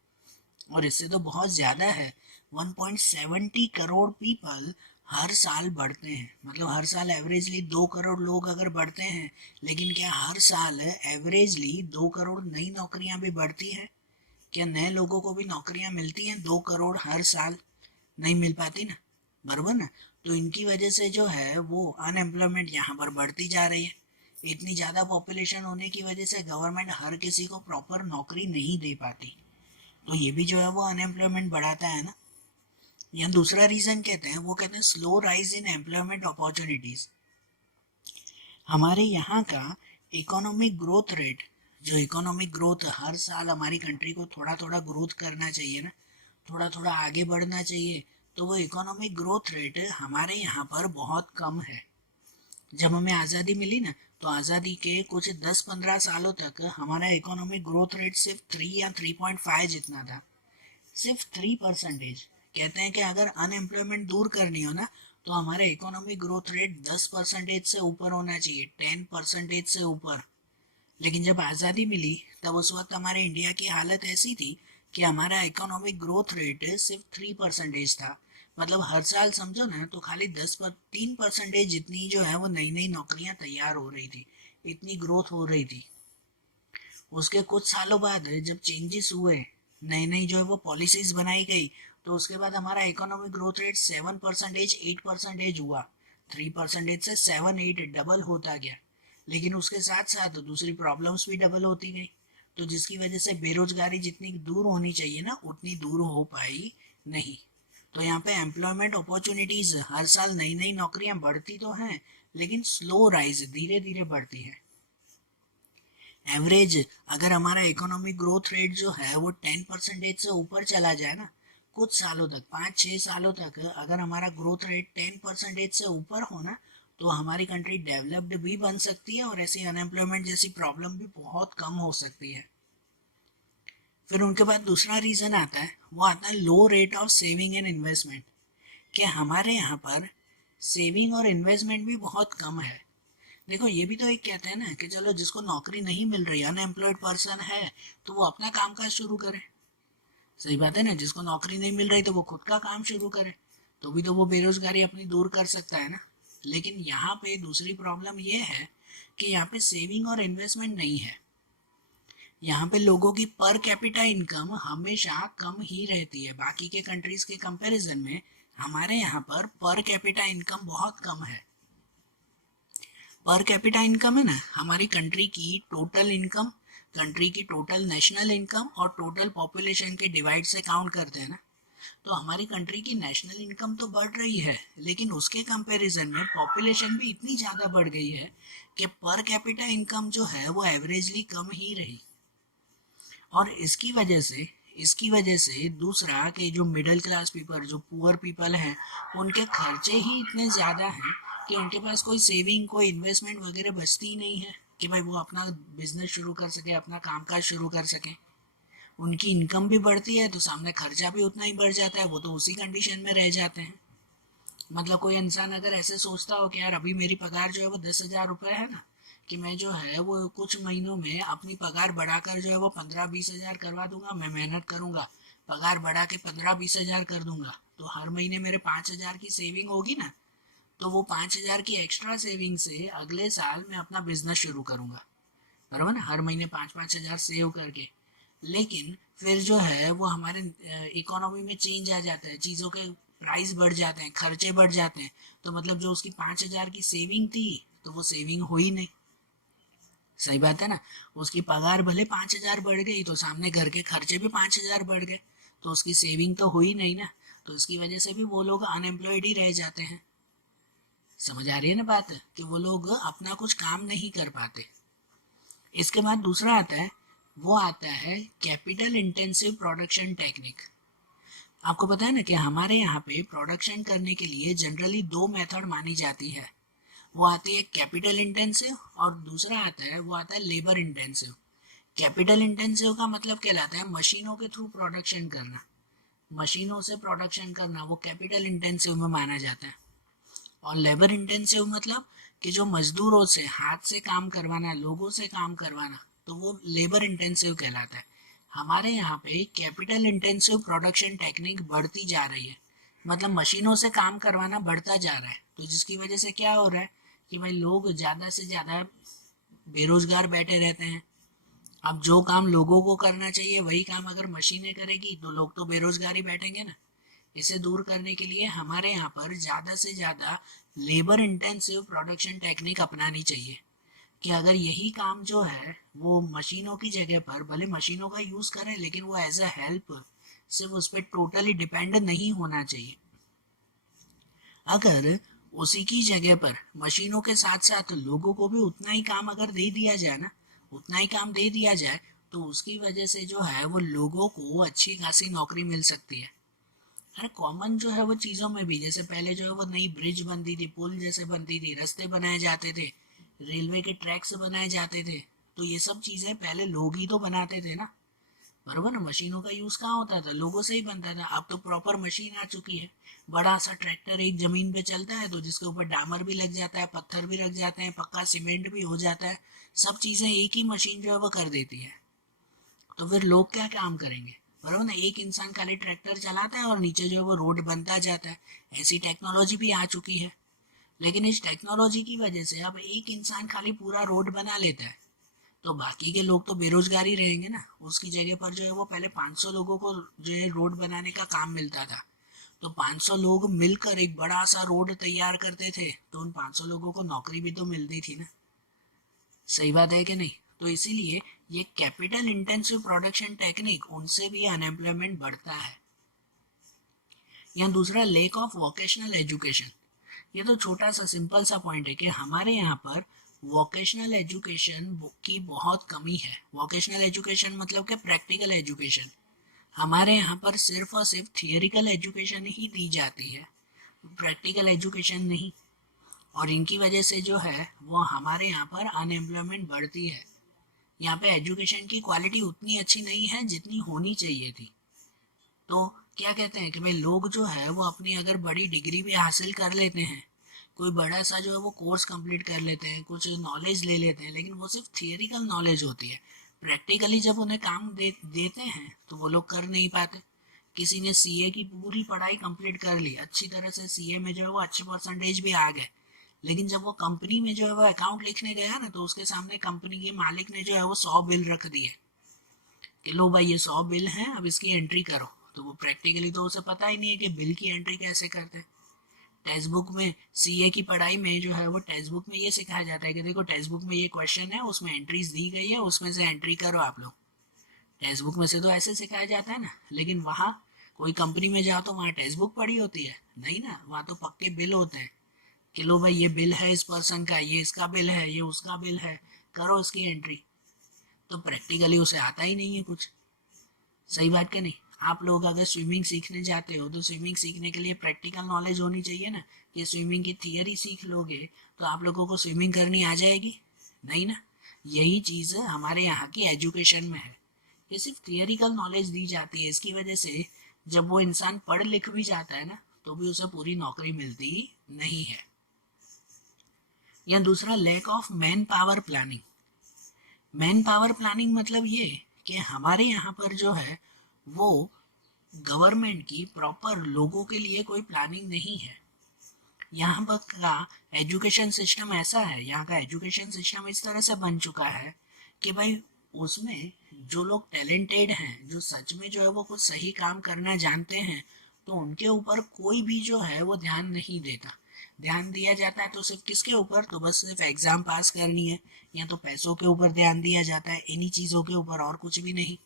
और इससे तो बहुत ज़्यादा है, 1.70 करोड़ पीपल हर साल बढ़ते हैं। मतलब हर साल एवरेजली 2 करोड़ लोग अगर बढ़ते हैं, लेकिन क्या हर साल एवरेजली 2 करोड़ नई नौकरियां भी बढ़ती हैं? क्या नए लोगों को भी नौकरियां मिलती हैं? 2 करोड़ हर साल नहीं मिल पाती ना, बराबर ना। तो इनकी वजह से जो है वो अनएम्प्लॉयमेंट यहाँ पर बढ़ती जा रही है। इतनी ज़्यादा पॉपुलेशन होने की वजह से गवर्नमेंट हर किसी को प्रॉपर नौकरी नहीं दे पाती, तो ये भी जो है वो अनएम्प्लॉयमेंट बढ़ाता है ना। यहाँ दूसरा रीजन कहते हैं, वो कहते हैं slow rise in employment opportunities. हमारे यहाँ का इकोनॉमिक ग्रोथ रेट, जो इकोनॉमिक ग्रोथ हर साल हमारी कंट्री को थोड़ा थोड़ा ग्रोथ करना चाहिए ना, थोड़ा थोड़ा आगे बढ़ना चाहिए, तो वो इकोनॉमिक ग्रोथ रेट हमारे यहाँ पर बहुत कम है। जब हमें आज़ादी मिली ना, तो आज़ादी के कुछ 10-15 सालों तक हमारा इकोनॉमिक ग्रोथ रेट सिर्फ 3 या 3.5 जितना था, सिर्फ 3%। कहते हैं कि अगर अनएम्प्लॉयमेंट दूर करनी हो ना, तो हमारा इकोनॉमिक ग्रोथ रेट 10% से ऊपर होना चाहिए, 10% से ऊपर। लेकिन जब आज़ादी मिली तब उस वक्त हमारे इंडिया की हालत ऐसी थी कि हमारा इकोनॉमिक ग्रोथ रेट सिर्फ 3% था। मतलब हर साल समझो ना तो खाली 3% जितनी जो है वो नई नई नौकरियां तैयार हो रही थी। इतनी ग्रोथ हो रही थी, उसके कुछ सालों बाद जब चेंजेस हुए, नई नई जो है वो पॉलिसीज बनाई गई, तो उसके बाद हमारा इकोनॉमिक ग्रोथ रेट 7%, 8% हुआ। 3% से 7-8 डबल होता गया। लेकिन उसके साथ साथ दूसरी प्रॉब्लम्स भी डबल होती गई, तो जिसकी वजह से बेरोजगारी जितनी दूर होनी चाहिए ना, उतनी दूर हो पाई नहीं। तो यहाँ पे एम्प्लॉयमेंट अपॉर्चुनिटीज, हर साल नई नई नौकरियां बढ़ती तो हैं, लेकिन स्लो राइज, धीरे धीरे बढ़ती है। एवरेज अगर हमारा इकोनॉमिक ग्रोथ रेट जो है वो 10% से ऊपर चला जाए ना, कुछ सालों तक, 5-6 सालों तक अगर हमारा ग्रोथ रेट 10% से ऊपर हो ना, तो हमारी कंट्री डेवलप्ड भी बन सकती है और ऐसी अनएम्प्लॉयमेंट जैसी प्रॉब्लम भी बहुत कम हो सकती है। फिर उनके बाद दूसरा रीज़न आता है, वो आता है low rate of saving and investment, कि हमारे यहाँ पर सेविंग और इन्वेस्टमेंट भी बहुत कम है। देखो ये भी तो एक कहते हैं ना कि चलो जिसको नौकरी नहीं मिल रही, अनएम्प्लॉयड पर्सन है, तो वो अपना काम काज शुरू करे। सही बात है ना, जिसको नौकरी नहीं मिल रही तो वो खुद का काम शुरू करे, तो भी तो वो बेरोजगारी अपनी दूर कर सकता है ना। लेकिन यहाँ पे दूसरी प्रॉब्लम ये है कि यहाँ पे सेविंग और इन्वेस्टमेंट नहीं है। यहाँ पे लोगों की पर कैपिटा इनकम हमेशा कम ही रहती है। बाकी के कंट्रीज के कंपैरिजन में हमारे यहाँ पर कैपिटा इनकम बहुत कम है। पर कैपिटा इनकम है ना, हमारी कंट्री की टोटल इनकम, कंट्री की टोटल नेशनल इनकम और टोटल पॉपुलेशन के डिवाइड से काउंट करते हैं ना, तो हमारी कंट्री की नेशनल इनकम तो बढ़ रही है, लेकिन उसके कंपैरिजन में पॉपुलेशन भी इतनी ज़्यादा बढ़ गई है कि पर कैपिटा इनकम जो है वो एवरेजली कम ही रही। और इसकी वजह से दूसरा कि जो मिडिल क्लास पीपल, जो पुअर पीपल हैं, उनके खर्चे ही इतने ज़्यादा हैं कि उनके पास कोई सेविंग, कोई इन्वेस्टमेंट वगैरह बचती ही नहीं है कि भाई वो अपना बिजनेस शुरू कर सके, अपना कामकाज शुरू कर सकें। उनकी इनकम भी बढ़ती है तो सामने खर्चा भी उतना ही बढ़ जाता है, वो तो उसी कंडीशन में रह जाते हैं। मतलब कोई इंसान अगर ऐसे सोचता हो कि यार अभी मेरी पगार जो है वो 10,000 रुपये है ना, कि मैं जो है वो कुछ महीनों में अपनी पगार बढ़ाकर जो है वो 15-20 हज़ार करवा दूंगा, मैं मेहनत करूंगा, पगार बढ़ा के 15-20 हज़ार कर दूंगा, तो हर महीने मेरे 5,000 की सेविंग होगी ना, तो वो 5,000 की एक्स्ट्रा सेविंग से अगले साल मैं अपना बिजनेस शुरू करूंगा, बराबर ना, हर महीने 5-5 हज़ार सेव करके। लेकिन फिर जो है वो हमारे इकोनॉमी में चेंज आ जाता है, चीज़ों के प्राइस बढ़ जाते हैं, खर्चे बढ़ जाते हैं, तो मतलब जो उसकी 5,000 की सेविंग थी, तो वो सेविंग हो ही नहीं। सही बात है ना, उसकी पगार भले 5,000 बढ़ गई, तो सामने घर के खर्चे भी 5,000 बढ़ गए, तो उसकी सेविंग तो हुई नहीं ना, तो इसकी वजह से भी वो लोग अनएम्प्लॉयड ही रह जाते हैं। समझ आ रही है ना बात, कि वो लोग अपना कुछ काम नहीं कर पाते। इसके बाद दूसरा आता है, वो आता है कैपिटल इंटेंसिव प्रोडक्शन टेक्निक। आपको पता है ना कि हमारे यहाँ पे प्रोडक्शन करने के लिए जनरली दो मेथड मानी जाती है। वो आती है कैपिटल इंटेंसिव और दूसरा आता है, वो आता है लेबर इंटेंसिव। कैपिटल इंटेंसिव का मतलब कहलाता है मशीनों के थ्रू प्रोडक्शन करना, मशीनों से प्रोडक्शन करना, वो कैपिटल इंटेंसिव में माना जाता है। और लेबर इंटेंसिव मतलब कि जो मजदूरों से, हाथ से काम करवाना, लोगों से काम करवाना, तो वो लेबर इंटेंसिव कहलाता है। हमारे यहाँ पे कैपिटल इंटेंसिव प्रोडक्शन टेक्निक बढ़ती जा रही है, मतलब मशीनों से काम करवाना बढ़ता जा रहा है, तो जिसकी वजह से क्या हो रहा है कि भाई लोग ज़्यादा से ज़्यादा बेरोजगार बैठे रहते हैं। अब जो काम लोगों को करना चाहिए वही काम अगर मशीनें करेगी तो लोग तो बेरोजगारी बैठेंगे ना। इसे दूर करने के लिए हमारे यहाँ पर ज़्यादा से ज़्यादा लेबर इंटेंसिव प्रोडक्शन टेक्निक अपनानी चाहिए, कि अगर यही काम जो है वो मशीनों की जगह पर, भले मशीनों का यूज़ करें, लेकिन वो एज अ हेल्प, सिर्फ उस पर टोटली डिपेंड नहीं होना चाहिए। अगर उसी की जगह पर मशीनों के साथ साथ लोगों को भी उतना ही काम अगर दे दिया जाए ना, उतना ही काम दे दिया जाए, तो उसकी वजह से जो है वो लोगों को अच्छी खासी नौकरी मिल सकती है। हर कॉमन जो है वो चीज़ों में भी, जैसे पहले जो है वो नई ब्रिज बनती थी, पुल जैसे बनती थी, रास्ते बनाए जाते थे, रेलवे के ट्रैक्स बनाए जाते थे, तो ये सब चीज़ें पहले लोग ही तो बनाते थे ना, बराबर ना। मशीनों का यूज़ कहाँ होता था, लोगों से ही बनता था। अब तो प्रॉपर मशीन आ चुकी है, बड़ा सा ट्रैक्टर एक ज़मीन पे चलता है, तो जिसके ऊपर डामर भी लग जाता है, पत्थर भी रख जाते हैं, पक्का सीमेंट भी हो जाता है, सब चीज़ें एक ही मशीन जो है वो कर देती है। तो फिर लोग क्या काम करेंगे, बराबर ना। एक इंसान खाली ट्रैक्टर चलाता है और नीचे जो है वो रोड बनता जाता है, ऐसी टेक्नोलॉजी भी आ चुकी है। लेकिन इस टेक्नोलॉजी की वजह से अब एक इंसान खाली पूरा रोड बना लेता है, तो बाकी के लोग तो बेरोजगार ही रहेंगे ना। उसकी जगह पर जो है वो पहले 500 लोगों को जो है रोड बनाने का काम मिलता था, तो 500 लोग मिलकर एक बड़ा सा रोड तैयार करते थे, तो उन 500 लोगों को नौकरी भी तो मिलती थी ना। सही बात है कि नहीं? तो इसीलिए ये कैपिटल इंटेंसिव प्रोडक्शन टेक्निक, उनसे भी अनएम्प्लॉयमेंट बढ़ता है। यहाँ दूसरा, लेक ऑफ वोकेशनल एजुकेशन। ये तो छोटा सा सिंपल सा पॉइंट है कि हमारे यहाँ पर वोकेशनल एजुकेशन की बहुत कमी है। वोकेशनल एजुकेशन मतलब कि प्रैक्टिकल एजुकेशन। हमारे यहाँ पर सिर्फ और सिर्फ थियोरिकल एजुकेशन ही दी जाती है, प्रैक्टिकल एजुकेशन नहीं। और इनकी वजह से जो है वो हमारे यहाँ पर अनएम्प्लॉयमेंट बढ़ती है। यहाँ पे एजुकेशन की क्वालिटी उतनी अच्छी नहीं है जितनी होनी चाहिए थी। तो क्या कहते हैं कि भाई लोग जो है वो अपनी अगर बड़ी डिग्री भी हासिल कर लेते हैं, कोई बड़ा सा जो है वो कोर्स कंप्लीट कर लेते हैं, कुछ नॉलेज ले लेते हैं, लेकिन वो सिर्फ थियोरिकल नॉलेज होती है। प्रैक्टिकली जब उन्हें काम देते हैं तो वो लोग कर नहीं पाते। किसी ने सीए की पूरी पढ़ाई कंप्लीट कर ली, अच्छी तरह से सीए में जो है वो अच्छे परसेंटेज भी आ गए, लेकिन जब वो कंपनी में जो है वो अकाउंट लिखने गया ना, तो उसके सामने कंपनी के मालिक ने जो है वो 100 बिल रख दिए कि लो भाई ये 100 बिल हैं, अब इसकी एंट्री करो। तो वो प्रैक्टिकली तो उसे पता ही नहीं है कि बिल की एंट्री कैसे करते हैं। टेक्स्ट बुक में, सीए की पढ़ाई में जो है वो टेक्स्ट बुक में ये सिखाया जाता है कि देखो टेक्स्ट बुक में ये क्वेश्चन है, उसमें एंट्रीज दी गई है, उसमें से एंट्री करो आप लोग। टेक्स्ट बुक में से तो ऐसे सिखाया जाता है ना, लेकिन वहाँ कोई कंपनी में जाओ तो वहाँ टेक्स्ट बुक पढ़ी होती है नहीं ना, वहाँ तो पक्के बिल होते हैं कि लो भाई ये बिल है इस पर्सन का, ये इसका बिल है, ये उसका बिल है, करो इसकी एंट्री। तो प्रैक्टिकली उसे आता ही नहीं है कुछ। सही बात क्या नहीं? आप लोग अगर स्विमिंग सीखने जाते हो तो स्विमिंग सीखने के लिए प्रैक्टिकल नॉलेज होनी चाहिए ना, कि स्विमिंग की थियरी सीख लोगे तो आप लोगों को स्विमिंग करनी आ जाएगी? नहीं ना। यही चीज़ हमारे यहाँ की एजुकेशन में है, ये सिर्फ थियरिकल नॉलेज दी जाती है। इसकी वजह से जब वो इंसान पढ़ लिख भी जाता है ना, तो भी उसे पूरी नौकरी मिलती नहीं है। या दूसरा, lack of manpower planning. Manpower planning मतलब ये कि हमारे यहाँ पर जो है वो गवर्नमेंट की प्रॉपर लोगों के लिए कोई प्लानिंग नहीं है। यहाँ पर का एजुकेशन सिस्टम ऐसा है, यहाँ का एजुकेशन सिस्टम इस तरह से बन चुका है कि भाई उसमें जो लोग टैलेंटेड हैं, जो सच में जो है वो कुछ सही काम करना जानते हैं, तो उनके ऊपर कोई भी जो है वो ध्यान नहीं देता। ध्यान दिया जाता है तो सिर्फ किसके ऊपर? तो बस सिर्फ एग्ज़ाम पास करनी है, या तो पैसों के ऊपर ध्यान दिया जाता है, इन्हीं चीज़ों के ऊपर, और कुछ भी नहीं।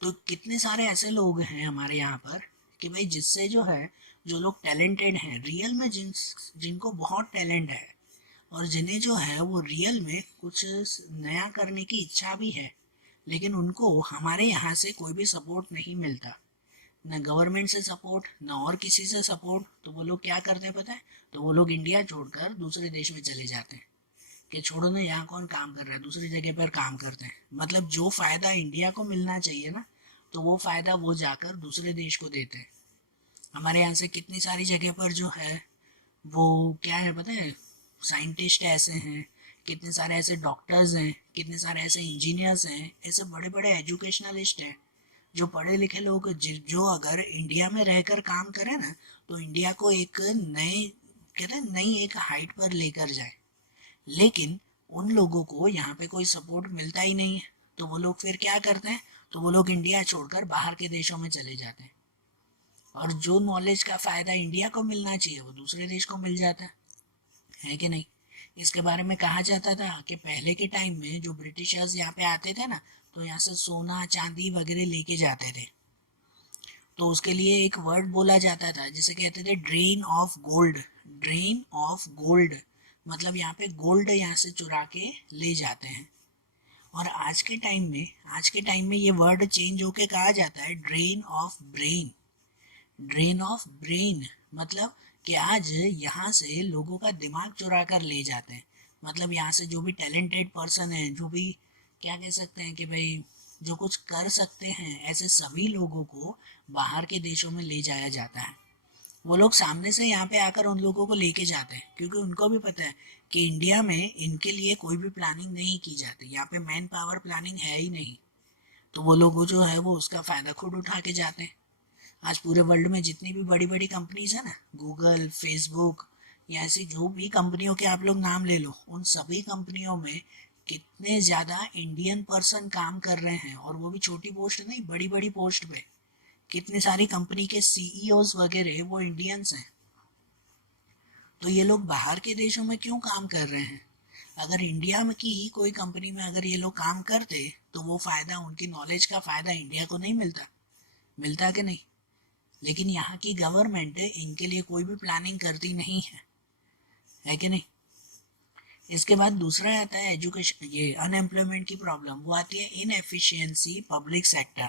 तो कितने सारे ऐसे लोग हैं हमारे यहाँ पर कि भाई जिससे जो है, जो लोग टैलेंटेड हैं रियल में, जिनको बहुत टैलेंट है और जिन्हें जो है वो रियल में कुछ नया करने की इच्छा भी है, लेकिन उनको हमारे यहाँ से कोई भी सपोर्ट नहीं मिलता, न गवर्नमेंट से सपोर्ट, न और किसी से सपोर्ट। तो वो लोग क्या करते हैं पता है? तो वो लोग इंडिया छोड़कर दूसरे देश में चले जाते हैं कि छोड़ो ना, यहाँ कौन काम कर रहा है, दूसरी जगह पर काम करते हैं। मतलब जो फ़ायदा इंडिया को मिलना चाहिए ना, तो वो फ़ायदा वो जाकर दूसरे देश को देते हैं। हमारे यहाँ से कितनी सारी जगह पर जो है वो क्या है पता है, साइंटिस्ट ऐसे हैं, कितने सारे ऐसे डॉक्टर्स हैं, कितने सारे ऐसे इंजीनियर्स हैं, ऐसे बड़े बड़े एजुकेशनलिस्ट हैं, जो पढ़े लिखे लोग जो अगर इंडिया में रहकर काम करें ना, तो इंडिया को एक नए, कहते हैं नई एक हाइट पर लेकर जाए। लेकिन उन लोगों को यहाँ पे कोई सपोर्ट मिलता ही नहीं है, तो वो लोग फिर क्या करते हैं? तो वो लोग इंडिया छोड़कर बाहर के देशों में चले जाते हैं, और जो नॉलेज का फ़ायदा इंडिया को मिलना चाहिए वो दूसरे देश को मिल जाता है कि नहीं? इसके बारे में कहा जाता था कि पहले के टाइम में जो ब्रिटिशर्स यहाँ पे आते थे ना, तो यहाँ से सोना चांदी वगैरह लेके जाते थे, तो उसके लिए एक वर्ड बोला जाता था जिसे कहते थे drain of gold. Drain of gold मतलब यहाँ पे गोल्ड यहाँ से चुरा के ले जाते हैं। और आज के टाइम में ये वर्ड चेंज होके कहा जाता है drain of brain. Drain of brain मतलब कि आज यहाँ से लोगों का दिमाग चुरा कर ले जाते हैं। मतलब यहाँ से जो भी टैलेंटेड पर्सन है, जो भी क्या कह सकते हैं कि भाई जो कुछ कर सकते हैं, ऐसे सभी लोगों को बाहर के देशों में ले जाया जाता है। वो लोग सामने से यहाँ पे आकर उन लोगों को लेके जाते हैं, क्योंकि उनको भी पता है कि इंडिया में इनके लिए कोई भी प्लानिंग नहीं की जाती, यहाँ पे मैन पावर प्लानिंग है ही नहीं। तो वो लोग जो है वो उसका फ़ायदा खुद उठा के जाते हैं। आज पूरे वर्ल्ड में जितनी भी बड़ी बड़ी कंपनीज है ना, गूगल, फेसबुक, या ऐसी जो भी कंपनियों के आप लोग नाम ले लो, उन सभी कंपनियों में कितने ज़्यादा इंडियन पर्सन काम कर रहे हैं, और वो भी छोटी पोस्ट नहीं, बड़ी बड़ी पोस्ट पे। कितनी सारी कंपनी के सीईओज वगैरह वो इंडियंस हैं। तो ये लोग बाहर के देशों में क्यों काम कर रहे हैं? अगर इंडिया में की ही कोई कंपनी में अगर ये लोग काम करते तो वो फ़ायदा, उनकी नॉलेज का फ़ायदा इंडिया को नहीं मिलता? मिलता कि नहीं? लेकिन यहाँ की गवर्नमेंट इनके लिए कोई भी प्लानिंग करती नहीं है कि नहीं? इसके बाद दूसरा आता है एजुकेशन, ये अनएम्प्लॉयमेंट की प्रॉब्लम, वो आती है इनएफिशिएंसी पब्लिक सेक्टर।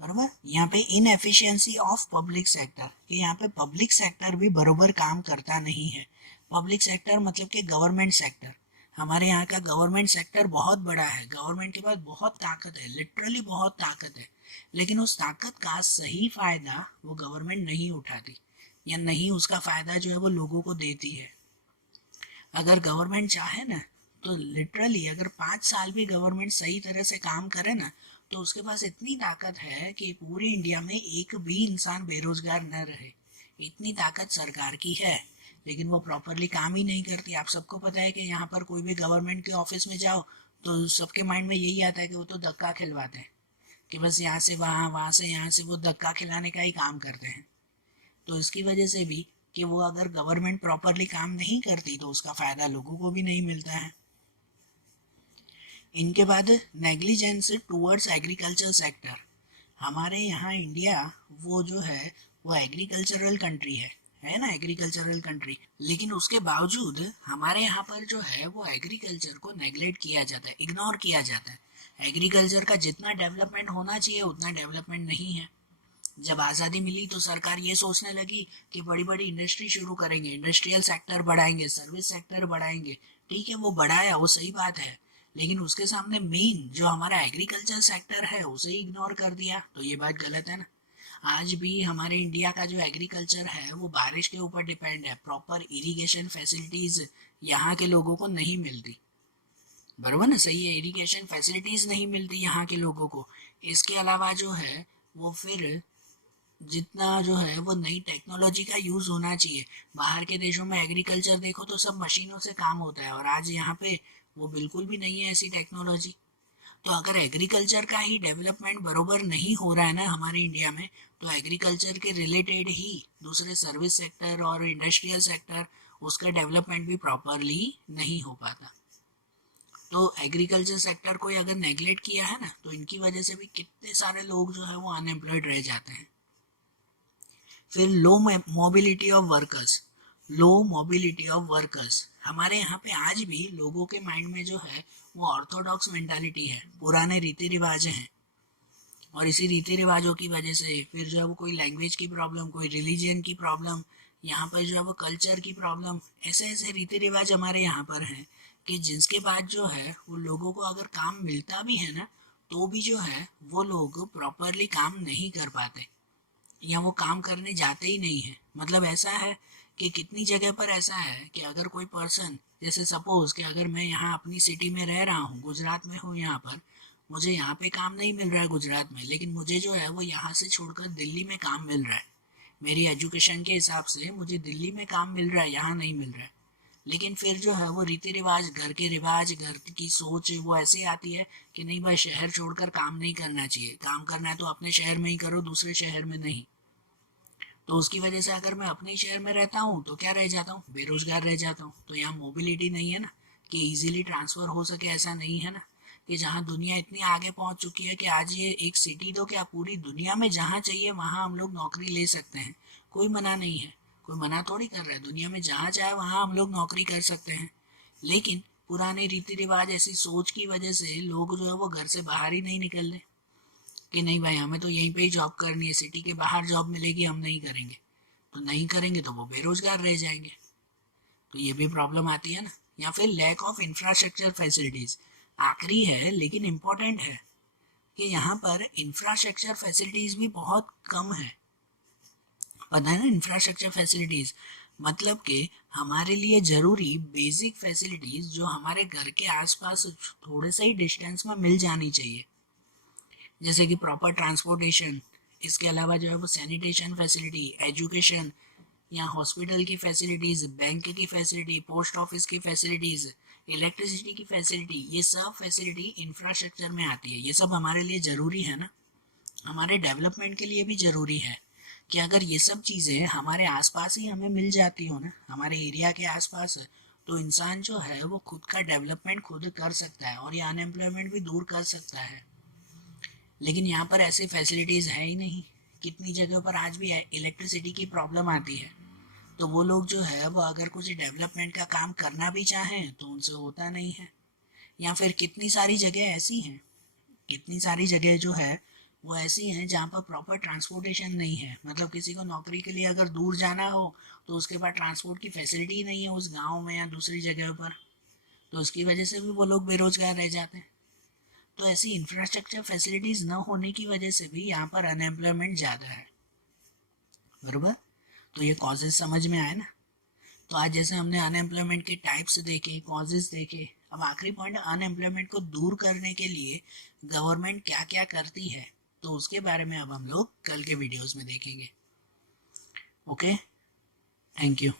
बराबर, यहाँ पे इनएफिशिएंसी ऑफ पब्लिक सेक्टर, कि यहाँ पे पब्लिक सेक्टर भी बरोबर काम करता नहीं है। पब्लिक सेक्टर मतलब कि गवर्नमेंट सेक्टर। हमारे यहाँ का गवर्नमेंट सेक्टर बहुत बड़ा है, गवर्नमेंट के पास बहुत ताकत है, लिटरली बहुत ताकत है, लेकिन उस ताकत का सही फायदा वो गवर्नमेंट नहीं उठाती, या नहीं उसका फायदा जो है वो लोगों को देती है। अगर गवर्नमेंट चाहे ना तो लिटरली अगर 5 साल भी गवर्नमेंट सही तरह से काम करे ना, तो उसके पास इतनी ताकत है कि पूरे इंडिया में एक भी इंसान बेरोजगार न रहे। इतनी ताकत सरकार की है, लेकिन वो प्रॉपरली काम ही नहीं करती। आप सबको पता है कि यहाँ पर कोई भी गवर्नमेंट के ऑफिस में जाओ तो सबके माइंड में यही आता है कि वो तो धक्का खिलवाते हैं, कि बस यहाँ से वहाँ, वहाँ से यहाँ से, वो धक्का खिलाने का ही काम करते हैं। तो इसकी वजह से भी कि वो अगर गवर्नमेंट प्रॉपरली काम नहीं करती तो उसका फ़ायदा लोगों को भी नहीं मिलता है। इनके बाद नेग्लिजेंस टूवर्ड्स एग्रीकल्चर सेक्टर। हमारे यहाँ इंडिया वो जो है वो एग्रीकल्चरल कंट्री है ना, एग्रीकल्चरल कंट्री, लेकिन उसके बावजूद हमारे यहाँ पर जो है वो एग्रीकल्चर को नेग्लेक्ट किया जाता है, इग्नोर किया जाता है। एग्रीकल्चर का जितना डेवलपमेंट होना चाहिए उतना डेवलपमेंट नहीं है। जब आज़ादी मिली तो सरकार ये सोचने लगी कि बड़ी बड़ी इंडस्ट्री शुरू करेंगे, इंडस्ट्रियल सेक्टर बढ़ाएंगे, सर्विस सेक्टर बढ़ाएंगे। ठीक है, वो बढ़ाया, वो सही बात है, लेकिन उसके सामने मेन जो हमारा एग्रीकल्चर सेक्टर है उसे इग्नोर कर दिया, तो ये बात गलत है ना। आज भी हमारे इंडिया का जो एग्रीकल्चर है वो बारिश के ऊपर डिपेंड है। प्रॉपर इरिगेशन फैसिलिटीज़ यहाँ के लोगों को नहीं मिलती। बराबर ना, सही है, इरिगेशन फैसिलिटीज़ नहीं मिलती यहाँ के लोगों को। इसके अलावा जो है वो फिर जितना जो है वो नई टेक्नोलॉजी का यूज़ होना चाहिए। बाहर के देशों में एग्रीकल्चर देखो तो सब मशीनों से काम होता है, और आज यहाँ पे वो बिल्कुल भी नहीं है ऐसी टेक्नोलॉजी। तो अगर एग्रीकल्चर का ही डेवलपमेंट बरोबर नहीं हो रहा है ना हमारे इंडिया में, तो एग्रीकल्चर के रिलेटेड ही दूसरे सर्विस सेक्टर और इंडस्ट्रियल सेक्टर, उसका डेवलपमेंट भी प्रॉपरली नहीं हो पाता। तो एग्रीकल्चर सेक्टर को अगर नेगलेक्ट किया है ना, तो इनकी वजह से भी कितने सारे लोग जो है वो अनएम्प्लॉयड रह जाते हैं। फिर low mobility of workers. Low mobility of workers, हमारे यहाँ पे आज भी लोगों के माइंड में जो है वो ऑर्थोडॉक्स मेंटालिटी है, पुराने रीति रिवाज हैं, और इसी रीति रिवाजों की वजह से फिर जो है वो कोई लैंग्वेज की प्रॉब्लम, कोई रिलीजन की प्रॉब्लम, यहाँ पर जो है वो कल्चर की प्रॉब्लम, ऐसे ऐसे रीति रिवाज हमारे यहाँ पर हैं कि जिसके बाद जो है वो लोगों को अगर काम मिलता भी है ना, तो भी जो है वो लोग प्रॉपरली काम नहीं कर पाते, या वो काम करने जाते ही नहीं है। मतलब ऐसा है कि कितनी जगह पर ऐसा है कि अगर कोई पर्सन, जैसे सपोज कि अगर मैं यहाँ अपनी सिटी में रह रहा हूँ, गुजरात में हूँ, यहाँ पर मुझे यहाँ पे काम नहीं मिल रहा है गुजरात में, लेकिन मुझे जो है वो यहाँ से छोड़कर दिल्ली में काम मिल रहा है। मेरी एजुकेशन के हिसाब से मुझे दिल्ली में काम मिल रहा है, यहाँ नहीं मिल रहा है। लेकिन फिर जो है वो रीति रिवाज, घर के रिवाज, घर की सोच वो ऐसी आती है कि नहीं भाई, शहर छोड़कर काम नहीं करना चाहिए, काम करना है तो अपने शहर में ही करो, दूसरे शहर में नहीं। तो उसकी वजह से अगर मैं अपने शहर में रहता हूँ तो क्या रह जाता हूँ, बेरोजगार रह जाता हूँ। तो यहाँ मोबिलिटी नहीं है ना, कि इजीली ट्रांसफ़र हो सके, ऐसा नहीं है ना। कि जहाँ दुनिया इतनी आगे पहुँच चुकी है कि आज ये एक सिटी तो क्या पूरी दुनिया में जहाँ चाहिए वहाँ हम लोग नौकरी ले सकते हैं, कोई मना नहीं है, कोई मना थोड़ी कर रहा है। दुनिया में जहाँ चाहे वहाँ हम लोग नौकरी कर सकते हैं, लेकिन पुराने रीति रिवाज, ऐसी सोच की वजह से लोग जो है वो घर से बाहर ही नहीं निकल रहे कि नहीं भाई हमें तो यहीं पे ही जॉब करनी है, सिटी के बाहर जॉब मिलेगी हम नहीं करेंगे। तो नहीं करेंगे तो वो बेरोजगार रह जाएंगे, तो ये भी प्रॉब्लम आती है ना। या फिर लैक ऑफ इंफ्रास्ट्रक्चर फैसिलिटीज़, आखिरी है लेकिन इम्पोर्टेंट है, कि यहाँ पर इंफ्रास्ट्रक्चर फैसिलिटीज़ भी बहुत कम है। पता है ना, इंफ्रास्ट्रक्चर फैसिलिटीज़ मतलब कि हमारे लिए ज़रूरी बेसिक फैसिलिटीज़ जो हमारे घर के आसपास थोड़े से ही डिस्टेंस में मिल जानी चाहिए, जैसे कि प्रॉपर ट्रांसपोर्टेशन, इसके अलावा जो है वो सैनिटेशन फैसिलिटी, एजुकेशन, यहाँ हॉस्पिटल की फैसिलिटीज़, बैंक की फैसिलिटी, पोस्ट ऑफिस की फैसिलिटीज़, इलेक्ट्रिसिटी की फैसिलिटी, ये सब फैसिलिटी इंफ्रास्ट्रक्चर में आती है। ये सब हमारे लिए ज़रूरी है ना, हमारे डेवलपमेंट के लिए भी ज़रूरी है कि अगर ये सब चीज़ें हमारे आसपास ही हमें मिल जाती हो ना, हमारे एरिया के आसपास, तो इंसान जो है वो खुद का डेवलपमेंट खुद कर सकता है और ये अनएम्प्लॉयमेंट भी दूर कर सकता है। लेकिन यहाँ पर ऐसी फैसिलिटीज़ है ही नहीं। कितनी जगह पर आज भी इलेक्ट्रिसिटी की प्रॉब्लम आती है, तो वो लोग जो है वो अगर कुछ डेवलपमेंट का काम करना भी चाहें तो उनसे होता नहीं है। या फिर कितनी सारी जगह ऐसी हैं, कितनी सारी जगह जो है वो ऐसी हैं जहाँ पर प्रॉपर ट्रांसपोर्टेशन नहीं है। मतलब किसी को नौकरी के लिए अगर दूर जाना हो तो उसके पास ट्रांसपोर्ट की फैसिलिटी नहीं है उस गांव में या दूसरी जगह पर, तो उसकी वजह से भी वो लोग बेरोजगार रह जाते हैं। तो ऐसी इंफ्रास्ट्रक्चर फैसिलिटीज़ न होने की वजह से भी यहाँ पर अनएम्प्लॉयमेंट ज़्यादा है, बराबर। तो ये कॉजेज समझ में आए ना। तो आज जैसे हमने अनएम्प्लॉयमेंट के टाइप्स देखे, कॉजेज देखे, अब आखिरी पॉइंट, अनएम्प्लॉयमेंट को दूर करने के लिए गवर्नमेंट क्या क्या करती है, तो उसके बारे में अब हम लोग कल के वीडियोस में देखेंगे। Okay, thank you.